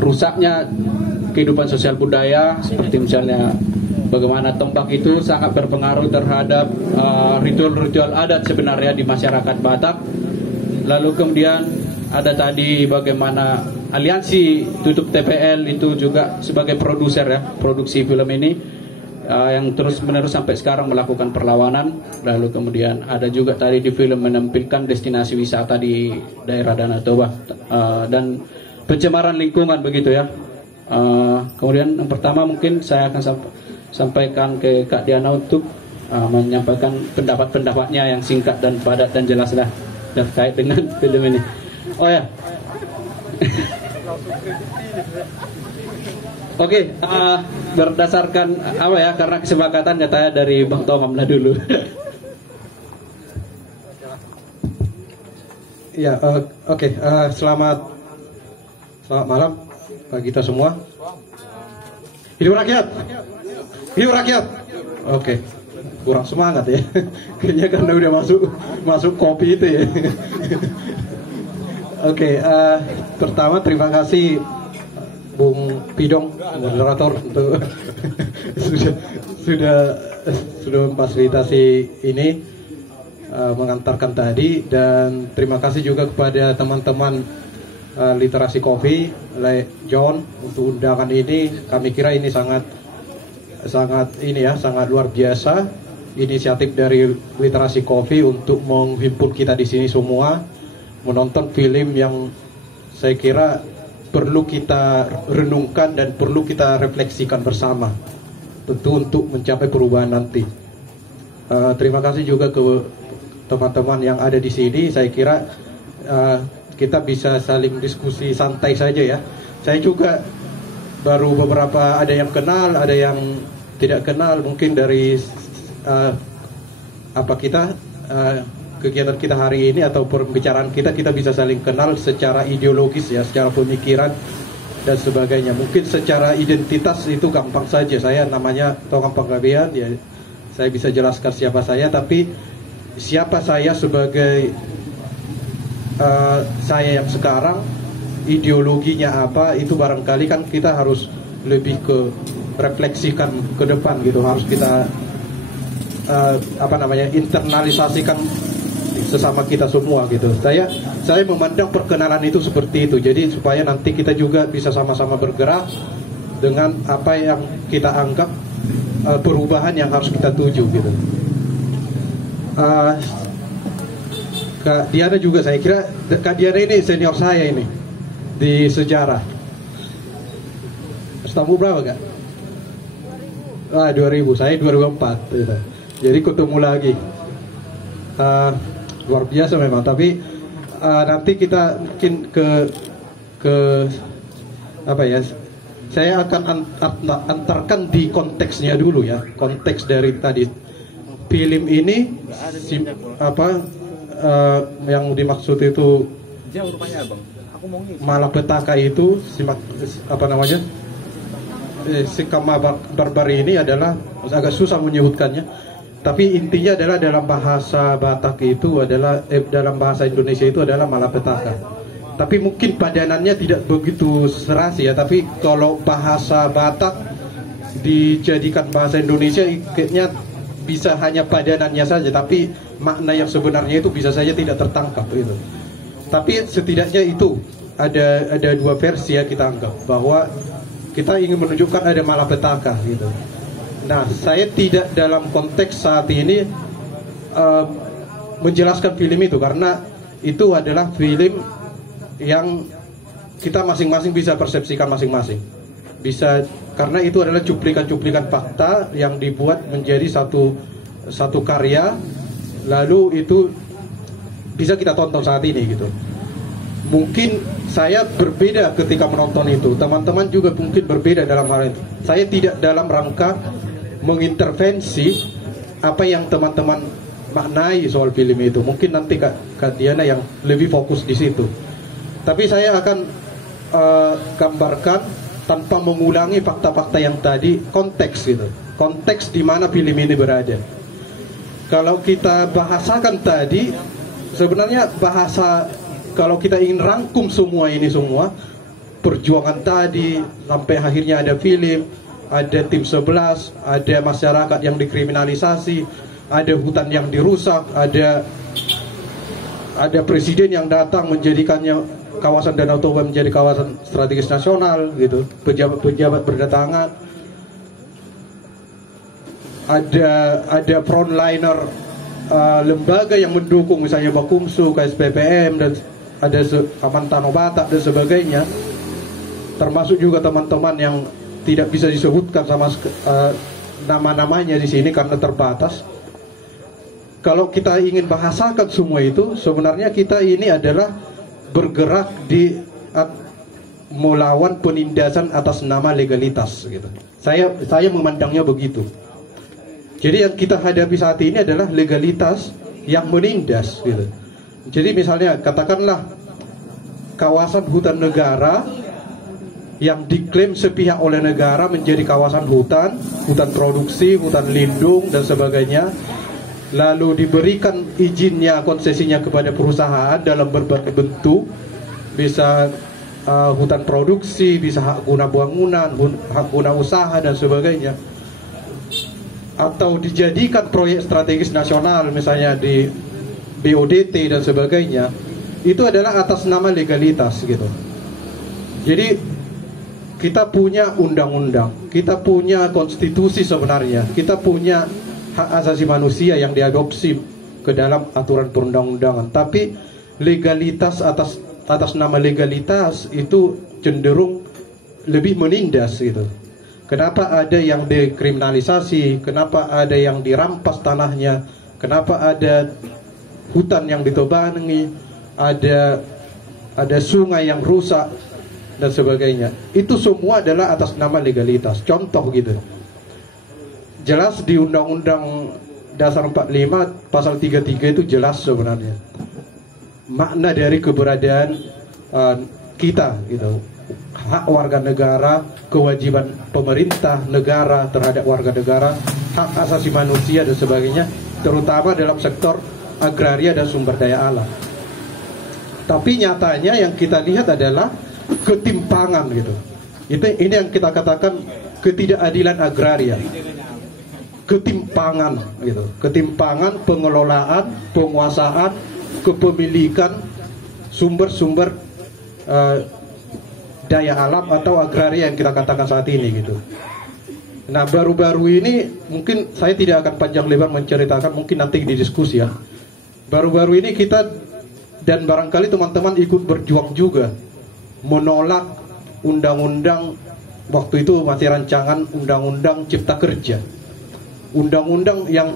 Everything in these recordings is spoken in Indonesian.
rusaknya kehidupan sosial budaya, seperti misalnya bagaimana tombak itu sangat berpengaruh terhadap ritual-ritual adat sebenarnya di masyarakat Batak. Lalu kemudian ada tadi bagaimana aliansi tutup TPL itu juga sebagai produser ya, produksi film ini yang terus menerus sampai sekarang melakukan perlawanan. Lalu kemudian ada juga tadi di film menampilkan destinasi wisata di daerah Danau Toba dan pencemaran lingkungan begitu ya. Kemudian yang pertama mungkin saya akan sampaikan ke Kak Diana untuk menyampaikan pendapat-pendapatnya yang singkat dan padat dan jelas lah terkait dengan film ini. Oh ya. Oke, berdasarkan apa ya, karena kesepakatan katanya dari Bang Tomam lah dulu. Ya, oke. Selamat malam bagi kita semua. Hidup rakyat, hidup rakyat. Oke, kurang semangat ya. Kayaknya karena udah masuk kopi itu ya. Oke, pertama terima kasih Bung Pidong moderator untuk sudah memfasilitasi ini, mengantarkan tadi, dan terima kasih juga kepada teman-teman Literasi Coffee, John, untuk undangan ini. Kami kira ini sangat luar biasa inisiatif dari Literasi Coffee untuk menghimpun kita di sini semua menonton film yang saya kira perlu kita renungkan dan perlu kita refleksikan bersama, tentu untuk mencapai perubahan nanti. Terima kasih juga ke teman-teman yang ada di sini. Saya kira kita bisa saling diskusi santai saja ya. Saya juga baru beberapa, ada yang kenal, ada yang tidak kenal. Mungkin dari kegiatan kita hari ini atau pembicaraan kita bisa saling kenal secara ideologis ya, secara pemikiran dan sebagainya. Mungkin secara identitas itu gampang saja. Saya namanya Tongam Panggabean ya, saya bisa jelaskan siapa saya, tapi siapa saya sebagai saya yang sekarang, ideologinya apa, itu barangkali kan kita harus lebih ke refleksikan ke depan gitu. Harus kita internalisasikan sesama kita semua gitu. Saya memandang perkenalan itu seperti itu. Jadi supaya nanti kita juga bisa sama-sama bergerak dengan apa yang kita anggap perubahan yang harus kita tuju gitu. Kak Diana juga, saya kira Kak Diana ini senior saya ini di sejarah. Tamu berapa Kak? 2000, saya 2004 gitu. Jadi ketemu lagi. Luar biasa memang, tapi nanti kita mungkin ke apa ya, saya akan antarkan di konteksnya dulu ya, konteks dari tadi film ini yang dimaksud itu malapetaka itu Sikama Barbari ini adalah agak susah menyebutkannya. Tapi intinya adalah dalam bahasa Batak itu adalah dalam bahasa Indonesia itu adalah malapetaka. Tapi mungkin padanannya tidak begitu serasi ya. Tapi kalau bahasa Batak dijadikan bahasa Indonesia, kayaknya bisa hanya padanannya saja. Tapi makna yang sebenarnya itu bisa saja tidak tertangkap gitu. Tapi setidaknya itu ada dua versi ya, kita anggap bahwa kita ingin menunjukkan ada malapetaka gitu. Nah, saya tidak dalam konteks saat ini menjelaskan film itu, karena itu adalah film yang kita masing-masing bisa persepsikan masing-masing. Bisa, karena itu adalah cuplikan-cuplikan fakta yang dibuat menjadi satu karya, lalu itu bisa kita tonton saat ini gitu. Mungkin saya berbeda ketika menonton itu, teman-teman juga mungkin berbeda dalam hal itu. Saya tidak dalam rangka mengintervensi apa yang teman-teman maknai soal film itu. Mungkin nanti Kak Diana yang lebih fokus di situ. Tapi saya akan gambarkan tanpa mengulangi fakta-fakta yang tadi, konteks gitu. Konteks di mana film ini berada. Kalau kita bahasakan tadi, sebenarnya bahasa, kalau kita ingin rangkum semua ini semua, perjuangan tadi sampai akhirnya ada film, ada tim 11, ada masyarakat yang dikriminalisasi, ada hutan yang dirusak, ada presiden yang datang menjadikannya kawasan Danau Toba menjadi kawasan strategis nasional gitu, pejabat-pejabat berdatangan, ada frontliner lembaga yang mendukung, misalnya Bakumsu, KSPPM, dan ada Amantano Batak dan sebagainya, termasuk juga teman-teman yang tidak bisa disebutkan sama nama-namanya di sini karena terbatas. Kalau kita ingin bahasakan semua itu, sebenarnya kita ini adalah bergerak di melawan penindasan atas nama legalitas gitu. Saya memandangnya begitu. Jadi yang kita hadapi saat ini adalah legalitas yang menindas gitu. Jadi misalnya katakanlah kawasan hutan negara yang diklaim sepihak oleh negara menjadi kawasan hutan produksi, hutan lindung dan sebagainya, lalu diberikan izinnya, konsesinya kepada perusahaan dalam berbagai bentuk, bisa hutan produksi, bisa hak guna bangunan, hak guna usaha dan sebagainya, atau dijadikan proyek strategis nasional misalnya di BODT dan sebagainya, itu adalah atas nama legalitas gitu. Jadi kita punya undang-undang, kita punya konstitusi sebenarnya, kita punya hak asasi manusia yang diadopsi ke dalam aturan perundang-undangan, tapi legalitas atas nama legalitas itu cenderung lebih menindas gitu. Kenapa ada yang dekriminalisasi, kenapa ada yang dirampas tanahnya, kenapa ada hutan yang ditebangi, ada sungai yang rusak dan sebagainya. Itu semua adalah atas nama legalitas. Contoh gitu, jelas di Undang-Undang Dasar 45 pasal 33 itu jelas sebenarnya makna dari keberadaan kita gitu. Hak warga negara, kewajiban pemerintah negara terhadap warga negara, hak asasi manusia dan sebagainya, terutama dalam sektor agraria dan sumber daya alam. Tapi nyatanya yang kita lihat adalah ketimpangan gitu. Ini yang kita katakan ketidakadilan agraria. Ketimpangan gitu. Ketimpangan pengelolaan, penguasaan, kepemilikan sumber-sumber daya alam atau agraria yang kita katakan saat ini gitu. Nah, baru-baru ini mungkin saya tidak akan panjang lebar menceritakan, mungkin nanti di diskusi ya. Baru-baru ini kita dan barangkali teman-teman ikut berjuang juga menolak undang-undang, waktu itu masih rancangan undang-undang Cipta Kerja. Undang-undang yang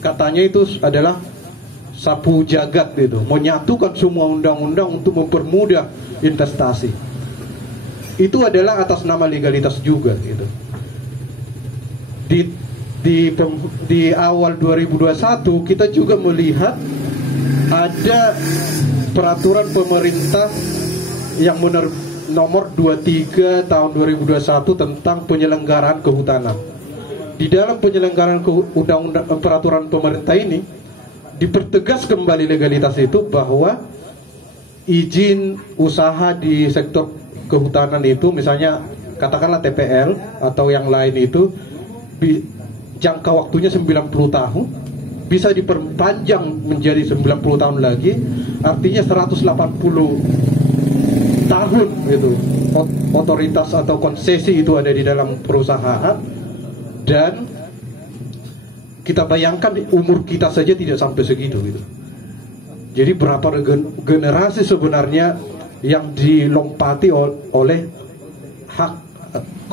katanya itu adalah sapu jagat gitu, menyatukan semua undang-undang untuk mempermudah investasi. Itu adalah atas nama legalitas juga gitu. Di awal 2021 kita juga melihat ada peraturan pemerintah yang nomor 23 tahun 2021 tentang penyelenggaraan kehutanan. Di dalam penyelenggaraan undang-undang peraturan pemerintah ini dipertegas kembali legalitas itu, bahwa izin usaha di sektor kehutanan itu, misalnya katakanlah TPL atau yang lain itu, jangka waktunya 90 tahun, bisa diperpanjang menjadi 90 tahun lagi, artinya 180 tahun gitu. Otoritas atau konsesi itu ada di dalam perusahaan, dan kita bayangkan umur kita saja tidak sampai segitu gitu. Jadi berapa generasi sebenarnya yang dilompati oleh hak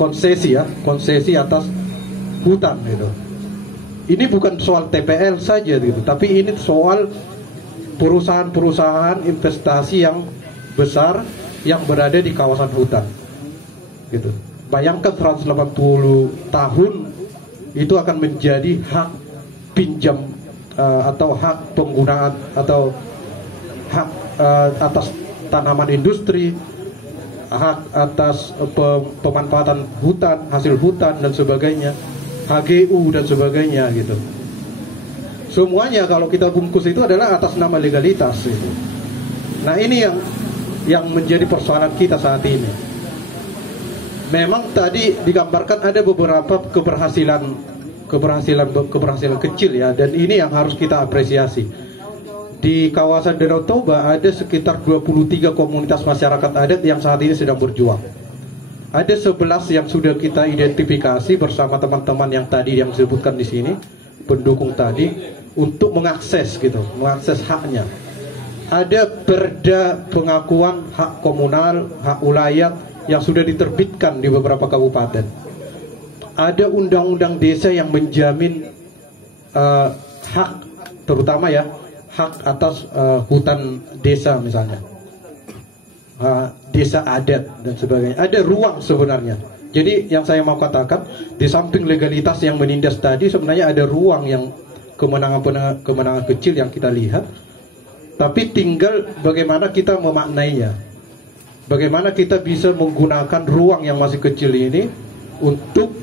konsesi ya, konsesi atas hutan gitu. Ini bukan soal TPL saja gitu, tapi ini soal perusahaan-perusahaan investasi yang besar yang berada di kawasan hutan gitu. Bayangkan 180 tahun itu akan menjadi hak pinjam atau hak penggunaan atau hak atas tanaman industri, hak atas pemanfaatan hutan, hasil hutan dan sebagainya, HGU dan sebagainya gitu. Semuanya kalau kita bungkus itu adalah atas nama legalitas gitu. Nah, ini yang menjadi persoalan kita saat ini. memang tadi digambarkan ada beberapa keberhasilan kecil ya, dan ini yang harus kita apresiasi. Di kawasan Danau Toba ada sekitar 23 komunitas masyarakat adat yang saat ini sedang berjuang. Ada 11 yang sudah kita identifikasi bersama teman-teman yang tadi yang disebutkan di sini, pendukung tadi, untuk mengakses haknya. Ada perda pengakuan hak komunal, hak ulayat yang sudah diterbitkan di beberapa kabupaten. Ada undang-undang desa yang menjamin hak, terutama ya, hak atas hutan desa misalnya, desa adat dan sebagainya. Ada ruang sebenarnya. Jadi yang saya mau katakan, di samping legalitas yang menindas tadi, sebenarnya ada ruang yang kemenangan kecil yang kita lihat. Tapi tinggal bagaimana kita memaknainya, bagaimana kita bisa menggunakan ruang yang masih kecil ini untuk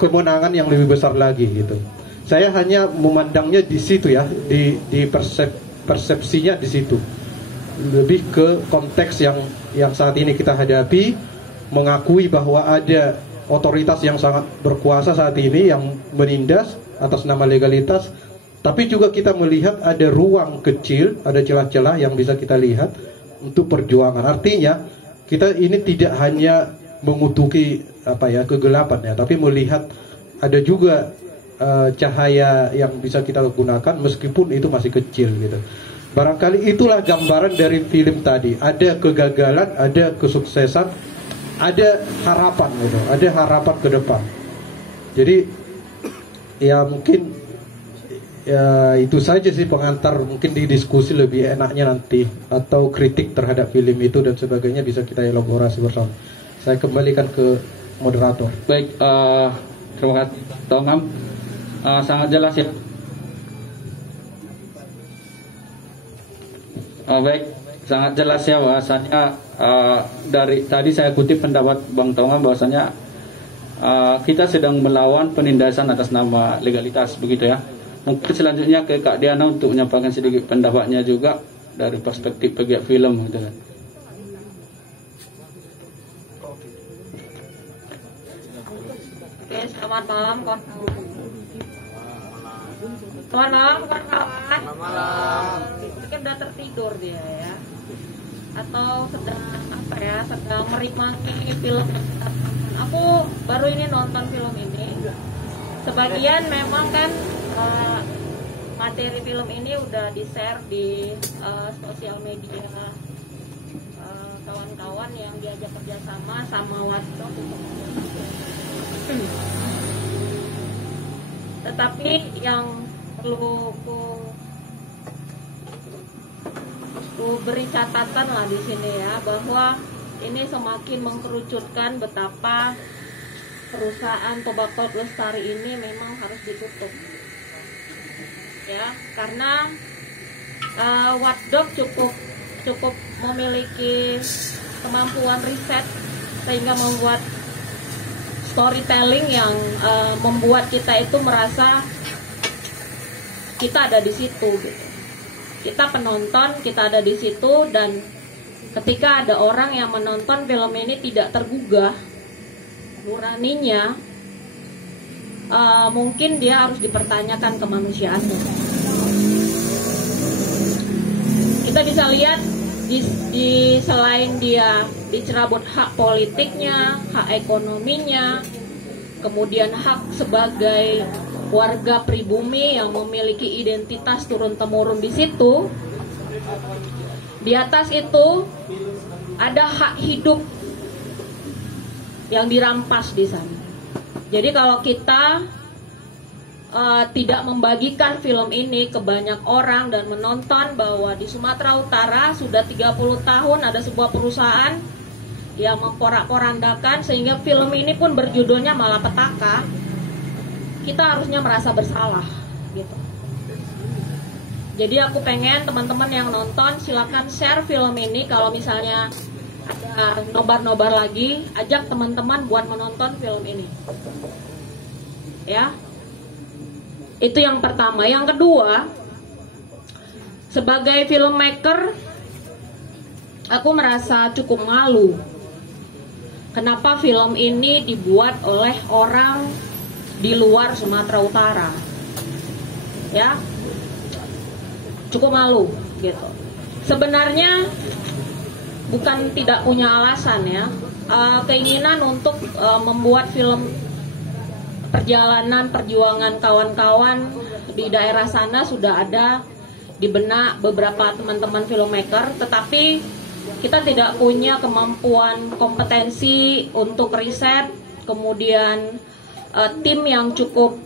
kemenangan yang lebih besar lagi gitu. Saya hanya memandangnya di situ ya, di persepsinya di situ. Lebih ke konteks yang saat ini kita hadapi, mengakui bahwa ada otoritas yang sangat berkuasa saat ini yang menindas atas nama legalitas, tapi juga kita melihat ada ruang kecil, ada celah-celah yang bisa kita lihat untuk perjuangan. Artinya kita ini tidak hanya mengutuki kegelapan ya, tapi melihat ada juga cahaya yang bisa kita gunakan meskipun itu masih kecil gitu. Barangkali itulah gambaran dari film tadi. Ada kegagalan, ada kesuksesan, ada harapan gitu, ada harapan ke depan. Jadi ya mungkin ya itu saja sih pengantar, mungkin di diskusi lebih enaknya nanti, atau kritik terhadap film itu dan sebagainya bisa kita elaborasi bersama. Saya kembalikan ke moderator. Baik, terima kasih Tongam, sangat jelas ya. Baik, sangat jelas ya bahwasanya dari tadi saya kutip pendapat Bang Tongam bahwasanya kita sedang melawan penindasan atas nama legalitas, begitu ya. Mungkin selanjutnya ke Kak Diana untuk menyampaikan sedikit pendapatnya juga dari perspektif pegiat film gitu kan. Oke, selamat malam kawan-kawan. Selamat malam kawan-kawan. Selamat malam. Mungkin udah tertidur dia ya, atau sedang sedang menikmati film. Aku baru ini nonton film ini. Sebagian memang kan materi film ini udah di-share di sosial media kawan-kawan yang diajak kerjasama sama Watchdog untuk tetapi yang perlu ku beri catatan lah di sini ya, bahwa ini semakin mengkerucutkan betapa perusahaan Tobacco Lestari ini memang harus ditutup ya, karena Watchdog cukup memiliki kemampuan riset sehingga membuat storytelling yang membuat kita itu merasa kita ada di situ gitu. Kita penonton, kita ada di situ, dan ketika ada orang yang menonton film ini tidak tergugah nuraninya, mungkin dia harus dipertanyakan kemanusiaannya. Kita bisa lihat di selain dia dicerabut hak politiknya, hak ekonominya, kemudian hak sebagai warga pribumi yang memiliki identitas turun-temurun di situ. Di atas itu ada hak hidup yang dirampas di sana. Jadi kalau kita tidak membagikan film ini ke banyak orang dan menonton bahwa di Sumatera Utara sudah 30 tahun ada sebuah perusahaan yang memporak-porandakan sehingga film ini pun berjudulnya Malapetaka, kita harusnya merasa bersalah gitu. Jadi aku pengen teman-teman yang nonton silakan share film ini. Kalau misalnya ada nobar-nobar lagi, ajak teman-teman buat menonton film ini ya. Itu yang pertama. Yang kedua, sebagai filmmaker aku merasa cukup malu kenapa film ini dibuat oleh orang di luar Sumatera Utara. Ya, cukup malu gitu. Sebenarnya bukan tidak punya alasan ya, keinginan untuk membuat film perjalanan perjuangan kawan-kawan di daerah sana sudah ada di benak beberapa teman-teman filmmaker, tetapi kita tidak punya kemampuan kompetensi untuk riset, kemudian tim yang cukup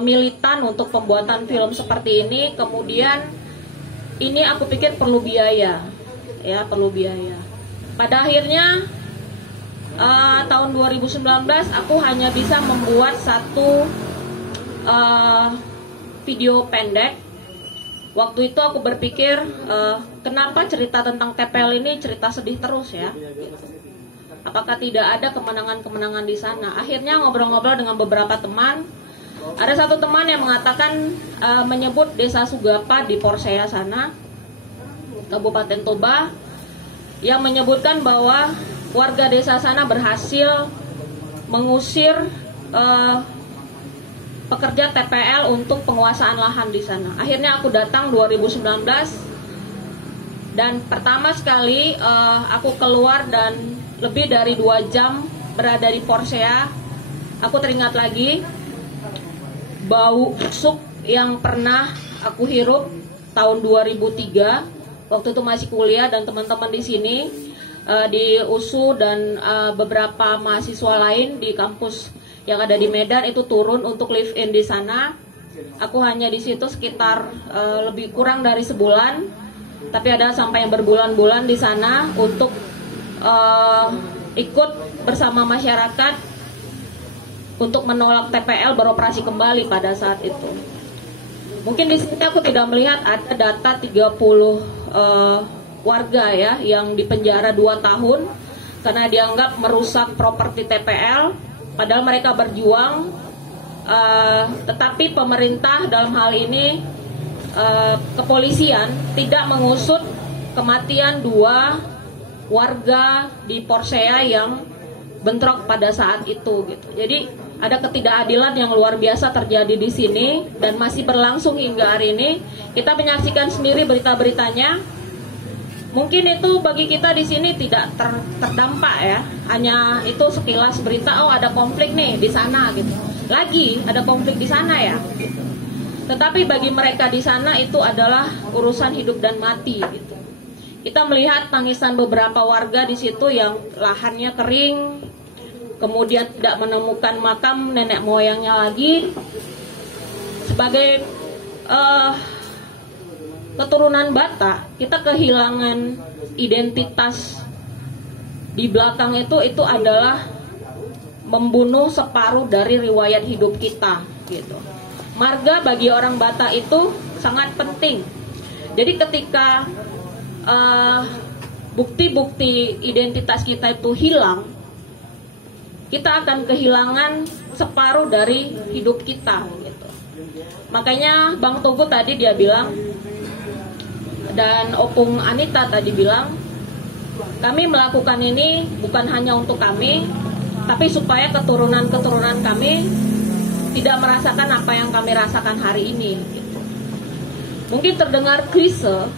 militan untuk pembuatan film seperti ini. Kemudian ini aku pikir perlu biaya, ya perlu biaya. Pada akhirnya tahun 2019 aku hanya bisa membuat satu video pendek. Waktu itu aku berpikir kenapa cerita tentang TPL ini cerita sedih terus ya? Apakah tidak ada kemenangan-kemenangan di sana? Akhirnya ngobrol-ngobrol dengan beberapa teman. Ada satu teman yang mengatakan menyebut desa Sugapa di Porsea sana, Kabupaten Toba, yang menyebutkan bahwa warga desa sana berhasil mengusir pekerja TPL untuk penguasaan lahan di sana. Akhirnya aku datang 2019 dan pertama sekali aku keluar dan lebih dari 2 jam berada di Porsea. Aku teringat lagi bau busuk yang pernah aku hirup tahun 2003. Waktu itu masih kuliah dan teman-teman di sini di USU dan beberapa mahasiswa lain di kampus yang ada di Medan itu turun untuk live in di sana. Aku hanya di situ sekitar lebih kurang dari sebulan, tapi ada sampai yang berbulan-bulan di sana untuk ikut bersama masyarakat untuk menolak TPL beroperasi kembali pada saat itu. Mungkin di sini aku tidak melihat ada data 30 warga ya yang dipenjara 2 tahun karena dianggap merusak properti TPL, padahal mereka berjuang. Tetapi pemerintah dalam hal ini kepolisian tidak mengusut kematian 2 warga di Porsea yang bentrok pada saat itu gitu. Jadi ada ketidakadilan yang luar biasa terjadi di sini dan masih berlangsung hingga hari ini. Kita menyaksikan sendiri berita-beritanya. Mungkin itu bagi kita di sini tidak terdampak ya. Hanya itu sekilas berita, oh ada konflik nih di sana gitu. Lagi ada konflik di sana ya. Tetapi bagi mereka di sana itu adalah urusan hidup dan mati gitu. Kita melihat tangisan beberapa warga di situ yang lahannya kering, kemudian tidak menemukan makam nenek moyangnya lagi. Sebagai keturunan Batak, kita kehilangan identitas di belakang itu adalah membunuh separuh dari riwayat hidup kita gitu. Marga bagi orang Batak itu sangat penting. Jadi ketika bukti-bukti identitas kita itu hilang, kita akan kehilangan separuh dari hidup kita gitu. Makanya Bang Togo tadi dia bilang, dan Opung Anita tadi bilang, kami melakukan ini bukan hanya untuk kami, tapi supaya keturunan-keturunan kami tidak merasakan apa yang kami rasakan hari ini gitu. Mungkin terdengar klise,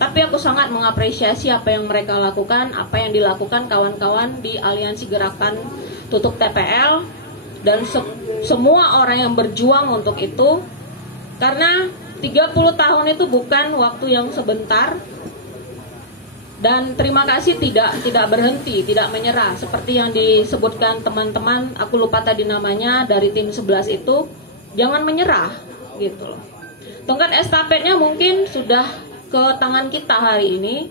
tapi aku sangat mengapresiasi apa yang mereka lakukan, apa yang dilakukan kawan-kawan di Aliansi Gerakan Tutup TPL dan semua orang yang berjuang untuk itu. Karena 30 tahun itu bukan waktu yang sebentar. Dan terima kasih tidak berhenti, tidak menyerah. Seperti yang disebutkan teman-teman, aku lupa tadi namanya, dari tim 11 itu, jangan menyerah gitu loh. Tongkat estafetnya mungkin sudah ke tangan kita hari ini.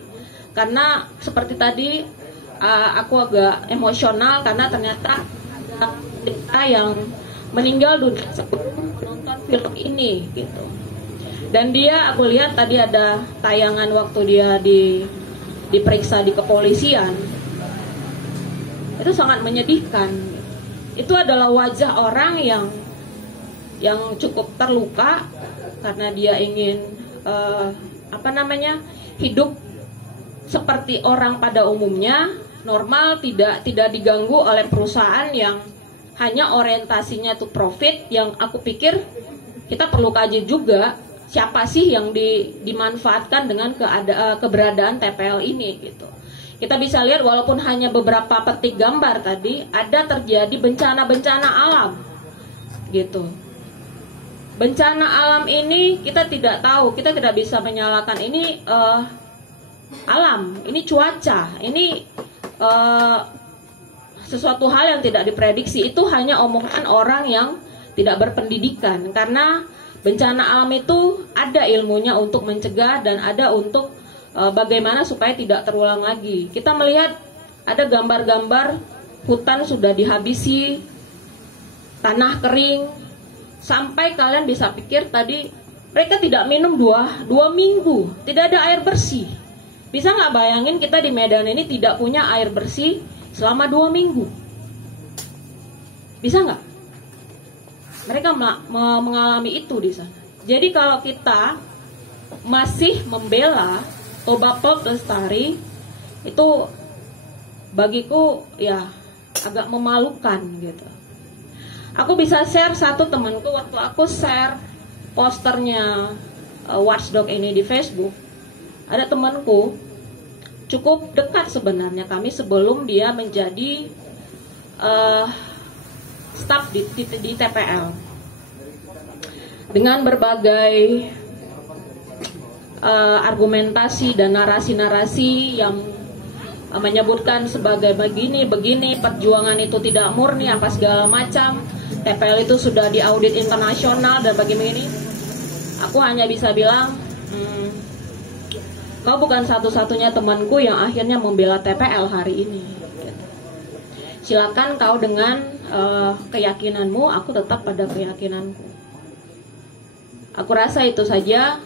Karena seperti tadi aku agak emosional karena ternyata ada kita yang meninggal dunia sebelum menonton film ini gitu. Dan dia, aku lihat tadi ada tayangan waktu dia diperiksa di kepolisian. Itu sangat menyedihkan. Itu adalah wajah orang yang cukup terluka karena dia ingin hidup seperti orang pada umumnya, normal, tidak diganggu oleh perusahaan yang hanya orientasinya tuh profit. Yang aku pikir kita perlu kaji juga siapa sih yang dimanfaatkan dengan keberadaan TPL ini gitu. Kita bisa lihat walaupun hanya beberapa petik gambar tadi, ada terjadi bencana-bencana alam gitu. Bencana alam ini kita tidak tahu, kita tidak bisa menyalahkan ini alam, ini cuaca, ini sesuatu hal yang tidak diprediksi. Itu hanya omongan orang yang tidak berpendidikan, karena bencana alam itu ada ilmunya untuk mencegah dan ada untuk bagaimana supaya tidak terulang lagi. Kita melihat ada gambar-gambar hutan sudah dihabisi, tanah kering, sampai kalian bisa pikir tadi mereka tidak minum dua minggu, tidak ada air bersih. Bisa nggak bayangin kita di Medan ini tidak punya air bersih selama 2 minggu? Bisa nggak? Mereka mengalami itu di sana. Jadi kalau kita masih membela Toba Pelt Lestari, itu bagiku ya agak memalukan gitu. Aku bisa share satu temanku, waktu aku share posternya Watchdog ini di Facebook, ada temanku cukup dekat sebenarnya kami sebelum dia menjadi staf di TPL, dengan berbagai argumentasi dan narasi-narasi yang menyebutkan sebagai begini perjuangan itu tidak murni apa segala macam, TPL itu sudah diaudit internasional dan begini. Aku hanya bisa bilang, kau bukan satu-satunya temanku yang akhirnya membela TPL hari ini. Silakan kau dengan keyakinanmu, aku tetap pada keyakinanku. Aku rasa itu saja.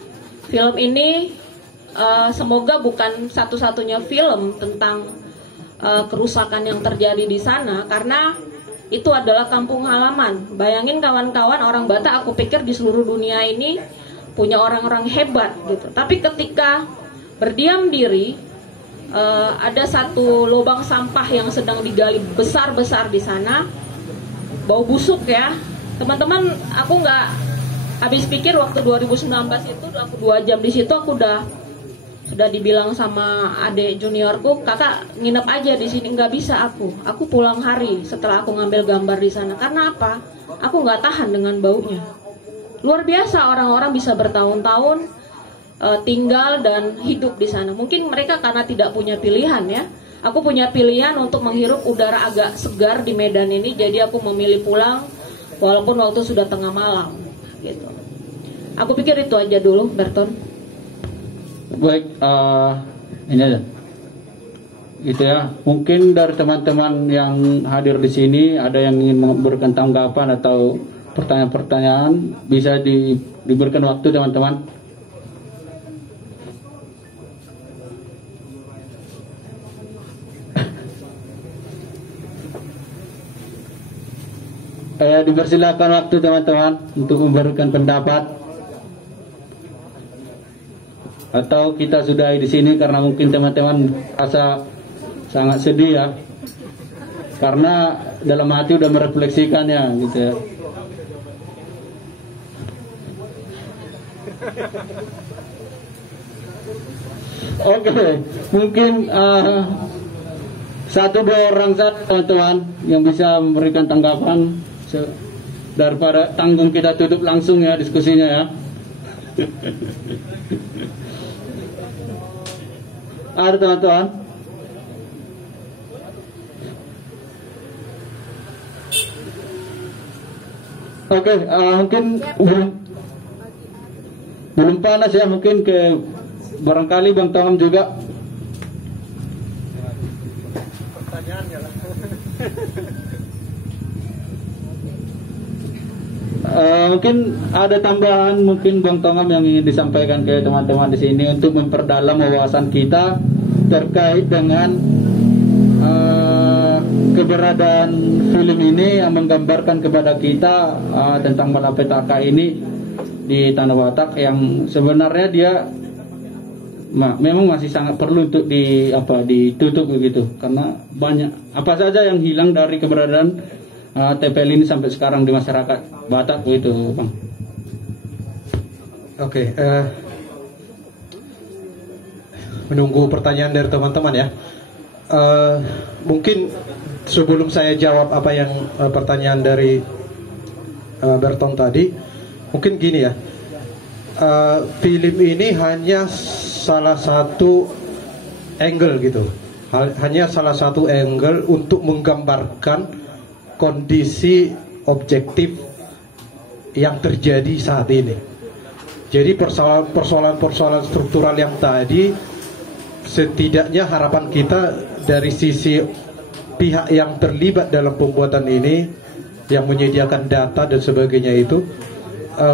Film ini semoga bukan satu-satunya film tentang kerusakan yang terjadi di sana, karena itu adalah kampung halaman. Bayangin kawan-kawan, orang Batak aku pikir di seluruh dunia ini punya orang-orang hebat gitu. Tapi ketika berdiam diri, ada satu lubang sampah yang sedang digali besar-besar di sana, bau busuk ya. Teman-teman, aku nggak habis pikir waktu 2019 itu, aku 2 jam di situ, aku sudah dibilang sama adik juniorku, kakak nginep aja di sini. Nggak bisa aku pulang hari setelah aku ngambil gambar di sana. Karena apa? Aku nggak tahan dengan baunya. Luar biasa, orang-orang bisa bertahun-tahun tinggal dan hidup di sana. Mungkin mereka karena tidak punya pilihan ya. Aku punya pilihan untuk menghirup udara agak segar di Medan ini, jadi aku memilih pulang walaupun waktu sudah tengah malam gitu. Aku pikir itu aja dulu, Berton. Baik, ini aja. Gitu ya. Mungkin dari teman-teman yang hadir di sini ada yang ingin memberikan tanggapan atau pertanyaan-pertanyaan, bisa diberikan waktu teman-teman. Dipersilakan waktu teman-teman untuk memberikan pendapat. Atau kita sudahi di sini karena mungkin teman-teman rasa sangat sedih ya, karena dalam hati udah merefleksikannya gitu ya. Oke, mungkin 1-2 orang saja teman-teman yang bisa memberikan tanggapan, daripada tanggung kita tutup langsung ya diskusinya ya. Ada teman-teman? Oke, mungkin belum panas ya, mungkin ke barangkali Bang Tongam juga. Pertanyaannya lah. Mungkin ada tambahan, mungkin Bang Tongam yang ingin disampaikan ke teman-teman di sini untuk memperdalam wawasan kita terkait dengan keberadaan film ini yang menggambarkan kepada kita tentang malapetaka ini di Tanah Batak, yang sebenarnya dia memang masih sangat perlu untuk ditutup begitu, karena banyak apa saja yang hilang dari keberadaan TPL ini sampai sekarang di masyarakat Batak begitu, Bang. Oke, menunggu pertanyaan dari teman-teman ya. Mungkin sebelum saya jawab apa yang pertanyaan dari Berton tadi, mungkin gini ya. Film ini hanya salah satu angle gitu, hanya salah satu angle untuk menggambarkan kondisi objektif yang terjadi saat ini. Jadi persoalan-persoalan struktural yang tadi, setidaknya harapan kita dari sisi pihak yang terlibat dalam pembuatan ini, yang menyediakan data dan sebagainya itu,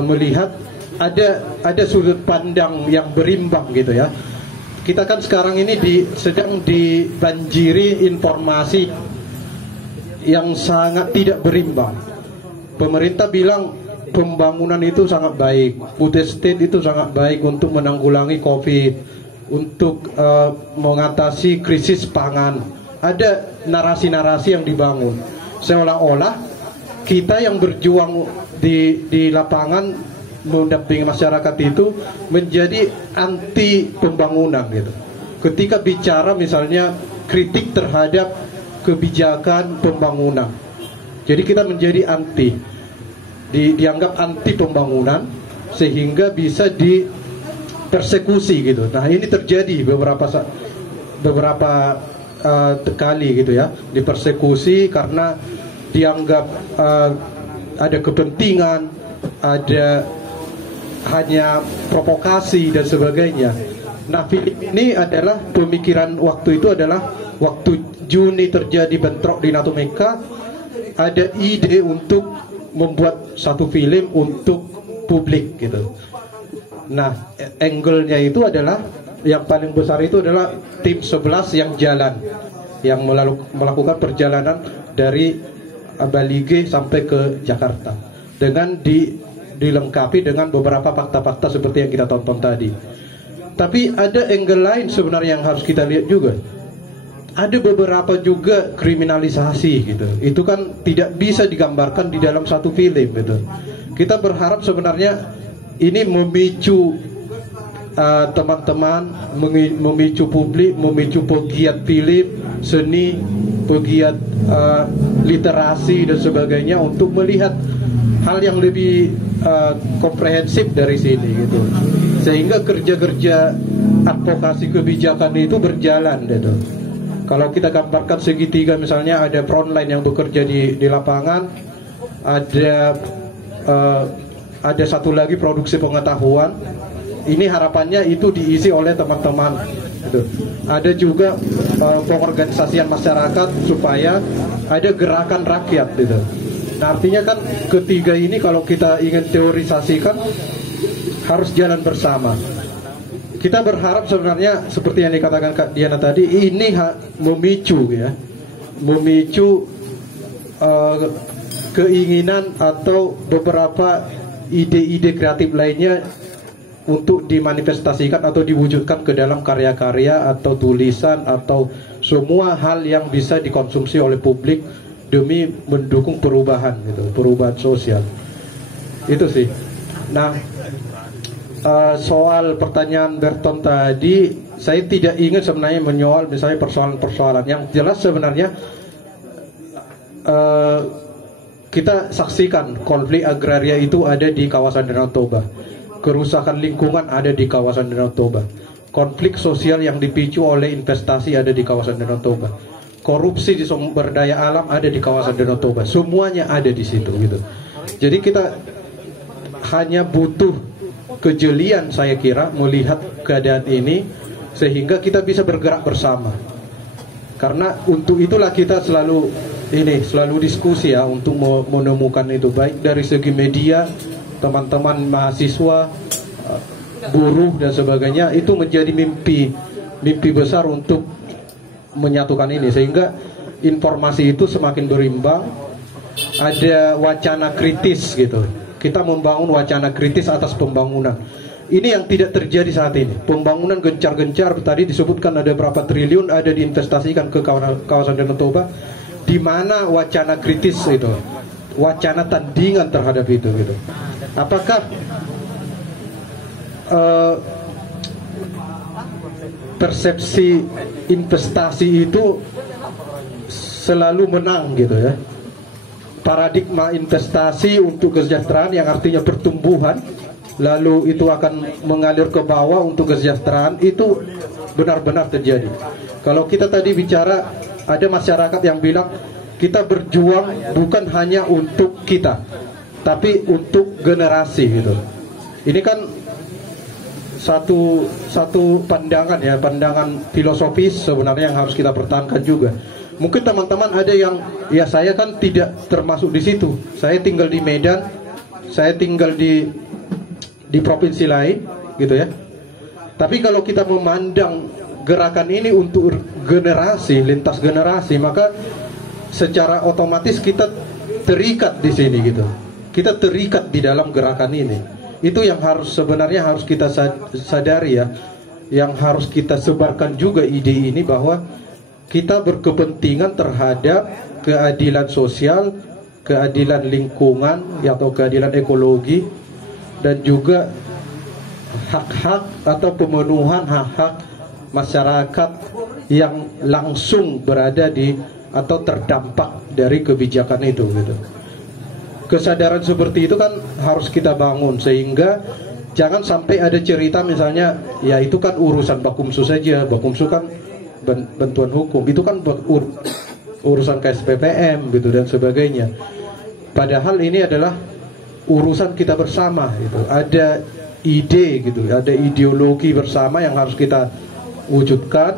melihat ada sudut pandang yang berimbang gitu ya. Kita kan sekarang ini sedang dibanjiri informasi yang sangat tidak berimbang. Pemerintah bilang pembangunan itu sangat baik, food estate itu sangat baik untuk menanggulangi COVID, untuk mengatasi krisis pangan. Ada narasi-narasi yang dibangun, seolah-olah kita yang berjuang di lapangan mendampingi masyarakat itu menjadi anti pembangunan gitu. Ketika bicara misalnya kritik terhadap kebijakan pembangunan, jadi kita menjadi anti, dianggap anti pembangunan sehingga bisa dipersekusi gitu. Nah ini terjadi beberapa kali gitu ya, dipersekusi karena dianggap ada kepentingan, ada hanya provokasi dan sebagainya. Nah film ini adalah pemikiran waktu itu adalah waktu Juni terjadi bentrok di Natumeka, ada ide untuk membuat satu film untuk publik gitu. Nah angle-nya itu adalah yang paling besar itu adalah tim 11 yang jalan, yang melakukan perjalanan dari Balige sampai ke Jakarta dengan dilengkapi dengan beberapa fakta-fakta seperti yang kita tonton tadi. Tapi ada angle lain sebenarnya yang harus kita lihat juga. Ada beberapa juga kriminalisasi gitu. Itu kan tidak bisa digambarkan di dalam satu film gitu. Kita berharap sebenarnya ini memicu teman-teman, memicu publik, memicu pegiat film, seni, pegiat literasi dan sebagainya untuk melihat hal yang lebih komprehensif dari sini gitu, sehingga kerja-kerja advokasi kebijakan itu berjalan gitu. Kalau kita gambarkan segitiga, misalnya ada frontline yang bekerja di lapangan, ada satu lagi produksi pengetahuan. Ini harapannya itu diisi oleh teman-teman gitu. Ada juga pengorganisasian masyarakat supaya ada gerakan rakyat gitu. Nah, artinya kan ketiga ini kalau kita ingin teorisasikan harus jalan bersama. Kita berharap sebenarnya seperti yang dikatakan Kak Diana tadi, ini memicu keinginan atau beberapa ide-ide kreatif lainnya untuk dimanifestasikan atau diwujudkan ke dalam karya-karya atau tulisan atau semua hal yang bisa dikonsumsi oleh publik demi mendukung perubahan gitu, perubahan sosial. Itu sih. Nah, soal pertanyaan Berton tadi, saya tidak ingin sebenarnya menyoal misalnya persoalan-persoalan. Yang jelas sebenarnya kita saksikan konflik agraria itu ada di kawasan Danau Toba, kerusakan lingkungan ada di kawasan Danau Toba, konflik sosial yang dipicu oleh investasi ada di kawasan Danau Toba, korupsi di sumber daya alam ada di kawasan Danau Toba, semuanya ada di situ gitu. Jadi kita hanya butuh kejelian, saya kira, melihat keadaan ini sehingga kita bisa bergerak bersama. Karena untuk itulah kita selalu diskusi ya, untuk menemukan itu, baik dari segi media, teman-teman mahasiswa, buruh dan sebagainya, itu menjadi mimpi besar untuk menyatukan ini sehingga informasi itu semakin berimbang. Ada wacana kritis gitu. Kita membangun wacana kritis atas pembangunan. Ini yang tidak terjadi saat ini. Pembangunan gencar-gencar, tadi disebutkan ada berapa triliun ada diinvestasikan ke kawasan Danau Toba, di mana wacana kritis itu, wacana tandingan terhadap itu gitu. Apakah persepsi investasi itu selalu menang gitu ya? Paradigma investasi untuk kesejahteraan yang artinya pertumbuhan, lalu itu akan mengalir ke bawah untuk kesejahteraan, itu benar-benar terjadi. Kalau kita tadi bicara, ada masyarakat yang bilang kita berjuang bukan hanya untuk kita, tapi untuk generasi gitu. Ini kan satu pandangan ya, pandangan filosofis sebenarnya yang harus kita pertahankan juga. Mungkin teman-teman ada yang, ya saya kan tidak termasuk di situ. Saya tinggal di Medan, saya tinggal di provinsi lain gitu ya. Tapi kalau kita memandang gerakan ini untuk generasi, lintas generasi, maka secara otomatis kita terikat di sini gitu. Kita terikat di dalam gerakan ini. Itu yang sebenarnya harus kita sadari ya. Yang harus kita sebarkan juga ide ini, bahwa kita berkepentingan terhadap keadilan sosial, keadilan lingkungan atau keadilan ekologi, dan juga hak-hak atau pemenuhan hak-hak masyarakat yang langsung berada di atau terdampak dari kebijakan itu gitu. Kesadaran seperti itu kan harus kita bangun, sehingga jangan sampai ada cerita misalnya, ya itu kan urusan Bakumsu saja, Bakumsu kan bantuan hukum, itu kan urusan KSPPM gitu dan sebagainya. Padahal ini adalah urusan kita bersama gitu. Ada ide gitu, ada ideologi bersama yang harus kita wujudkan,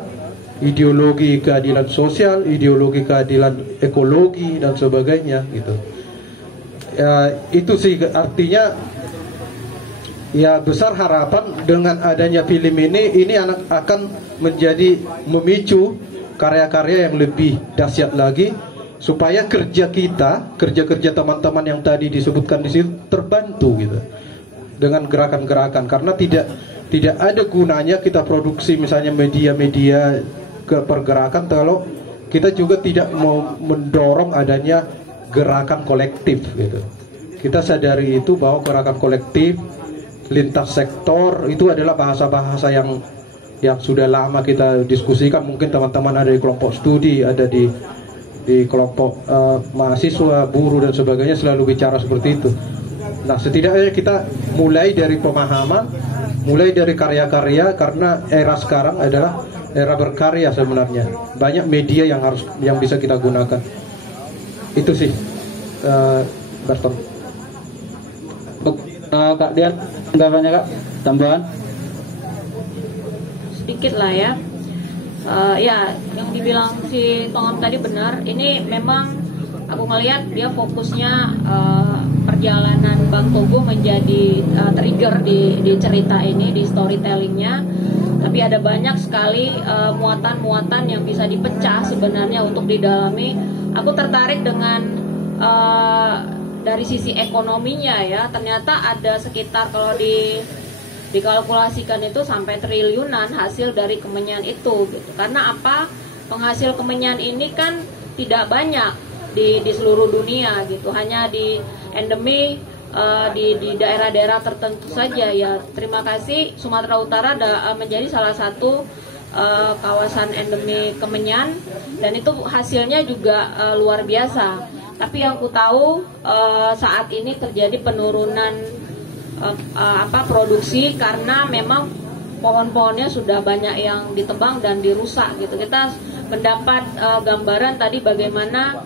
ideologi keadilan sosial, ideologi keadilan ekologi dan sebagainya gitu. Ya, itu sih artinya, ya besar harapan dengan adanya film ini akan menjadi memicu karya-karya yang lebih dahsyat lagi, supaya kerja teman-teman yang tadi disebutkan di situ terbantu gitu dengan gerakan-gerakan. Karena tidak ada gunanya kita produksi misalnya media-media ke pergerakan kalau kita juga tidak mau mendorong adanya gerakan kolektif gitu. Kita sadari itu, bahwa gerakan kolektif lintas sektor itu adalah bahasa-bahasa yang sudah lama kita diskusikan. Mungkin teman-teman ada di kelompok studi, ada di kelompok mahasiswa, buruh dan sebagainya selalu bicara seperti itu. Nah, setidaknya kita mulai dari pemahaman, mulai dari karya-karya, karena era sekarang adalah era berkarya sebenarnya. Banyak media yang bisa kita gunakan. Itu sih, Barton. Kak Dian, tanggapannya Kak, tambahan? Sedikit lah ya. Ya, yang dibilang si Tongam tadi benar. Ini memang aku ngelihat dia fokusnya perjalanan Bang Togo menjadi trigger di cerita ini, di storytellingnya. Tapi ada banyak sekali muatan-muatan yang bisa dipecah sebenarnya untuk didalami. Aku tertarik dengan dari sisi ekonominya ya. Ternyata ada sekitar, kalau dikalkulasikan itu sampai triliunan hasil dari kemenyan itu gitu. Karena apa? Penghasil kemenyan ini kan tidak banyak di seluruh dunia gitu. Hanya di endemi di daerah-daerah tertentu saja ya. Terima kasih, Sumatera Utara menjadi salah satu kawasan endemi kemenyan, dan itu hasilnya juga luar biasa. Tapi yang ku tahu saat ini terjadi penurunan produksi karena memang pohon-pohonnya sudah banyak yang ditebang dan dirusak gitu. Kita mendapat gambaran tadi bagaimana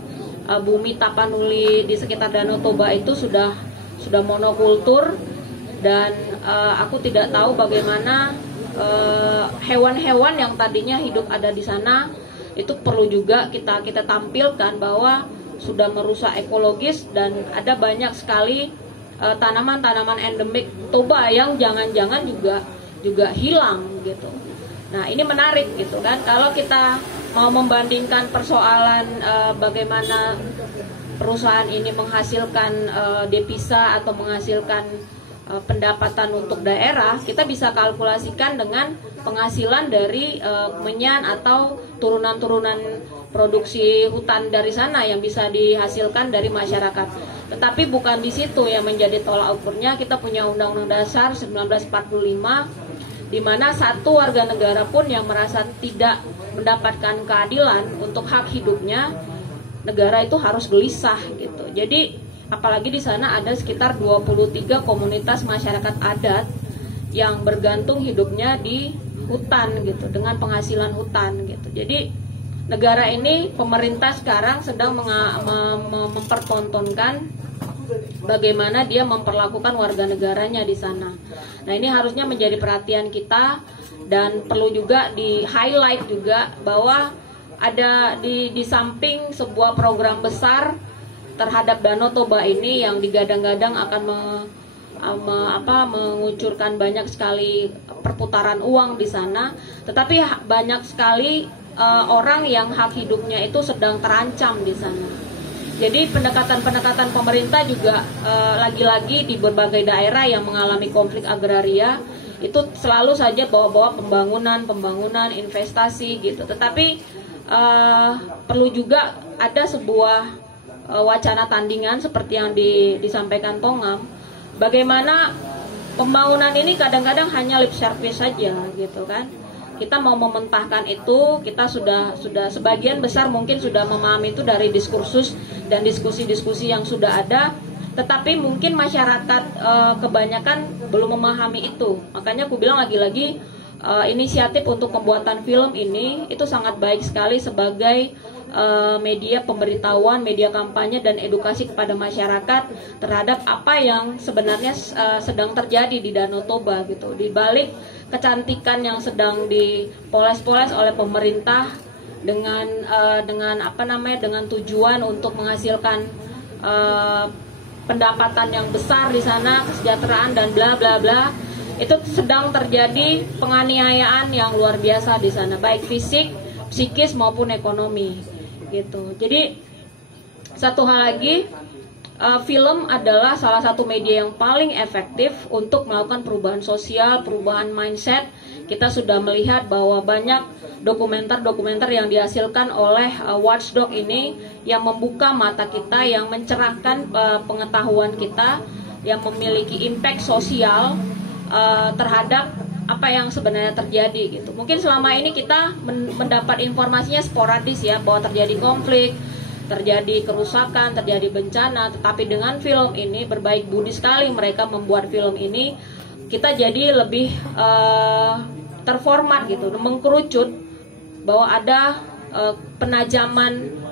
bumi Tapanuli di sekitar Danau Toba itu sudah monokultur, dan aku tidak tahu bagaimana hewan-hewan yang tadinya hidup ada di sana itu perlu juga kita tampilkan bahwa sudah merusak ekologis, dan ada banyak sekali tanaman-tanaman endemik Toba yang jangan-jangan juga hilang gitu. Nah, ini menarik gitu kan, kalau kita mau membandingkan persoalan bagaimana perusahaan ini menghasilkan devisa atau menghasilkan pendapatan untuk daerah, kita bisa kalkulasikan dengan penghasilan dari kemenyan atau turunan-turunan produksi hutan dari sana yang bisa dihasilkan dari masyarakat. Tetapi bukan di situ yang menjadi tolak ukurnya. Kita punya Undang-Undang Dasar 1945 di mana satu warga negara pun yang merasa tidak mendapatkan keadilan untuk hak hidupnya, negara itu harus gelisah gitu. Jadi apalagi di sana ada sekitar 23 komunitas masyarakat adat yang bergantung hidupnya di hutan gitu, dengan penghasilan hutan gitu. Jadi negara ini, pemerintah sekarang sedang mempertontonkan bagaimana dia memperlakukan warga negaranya di sana. Nah, ini harusnya menjadi perhatian kita, dan perlu juga di highlight juga bahwa ada di samping sebuah program besar terhadap Danau Toba ini yang digadang-gadang akan mengucurkan banyak sekali perputaran uang di sana, tetapi banyak sekali orang yang hak hidupnya itu sedang terancam di sana. Jadi pendekatan-pendekatan pemerintah juga lagi-lagi di berbagai daerah yang mengalami konflik agraria itu selalu saja bawa-bawa pembangunan, investasi gitu. Tetapi perlu juga ada sebuah wacana tandingan seperti yang disampaikan Tongam, bagaimana pembangunan ini kadang-kadang hanya lip service saja gitu kan. Kita mau mementahkan itu, kita sudah sebagian besar mungkin sudah memahami itu dari diskursus dan diskusi-diskusi yang sudah ada, tetapi mungkin masyarakat kebanyakan belum memahami itu. Makanya aku bilang lagi-lagi inisiatif untuk pembuatan film ini itu sangat baik sekali sebagai media pemberitahuan, media kampanye dan edukasi kepada masyarakat terhadap apa yang sebenarnya sedang terjadi di Danau Toba gitu. Di balik kecantikan yang sedang dipoles-poles oleh pemerintah dengan tujuan untuk menghasilkan pendapatan yang besar di sana, kesejahteraan dan bla bla bla, itu sedang terjadi penganiayaan yang luar biasa di sana, baik fisik, psikis maupun ekonomi gitu. Jadi satu hal lagi, film adalah salah satu media yang paling efektif untuk melakukan perubahan sosial, perubahan mindset. Kita sudah melihat bahwa banyak dokumenter-dokumenter yang dihasilkan oleh Watchdog ini yang membuka mata kita, yang mencerahkan pengetahuan kita, yang memiliki impact sosial terhadap apa yang sebenarnya terjadi gitu. Mungkin selama ini kita mendapat informasinya sporadis ya, bahwa terjadi konflik, terjadi kerusakan, terjadi bencana. Tetapi dengan film ini, berbaik budi sekali mereka membuat film ini, kita jadi lebih terformat gitu, mengkerucut bahwa ada penajaman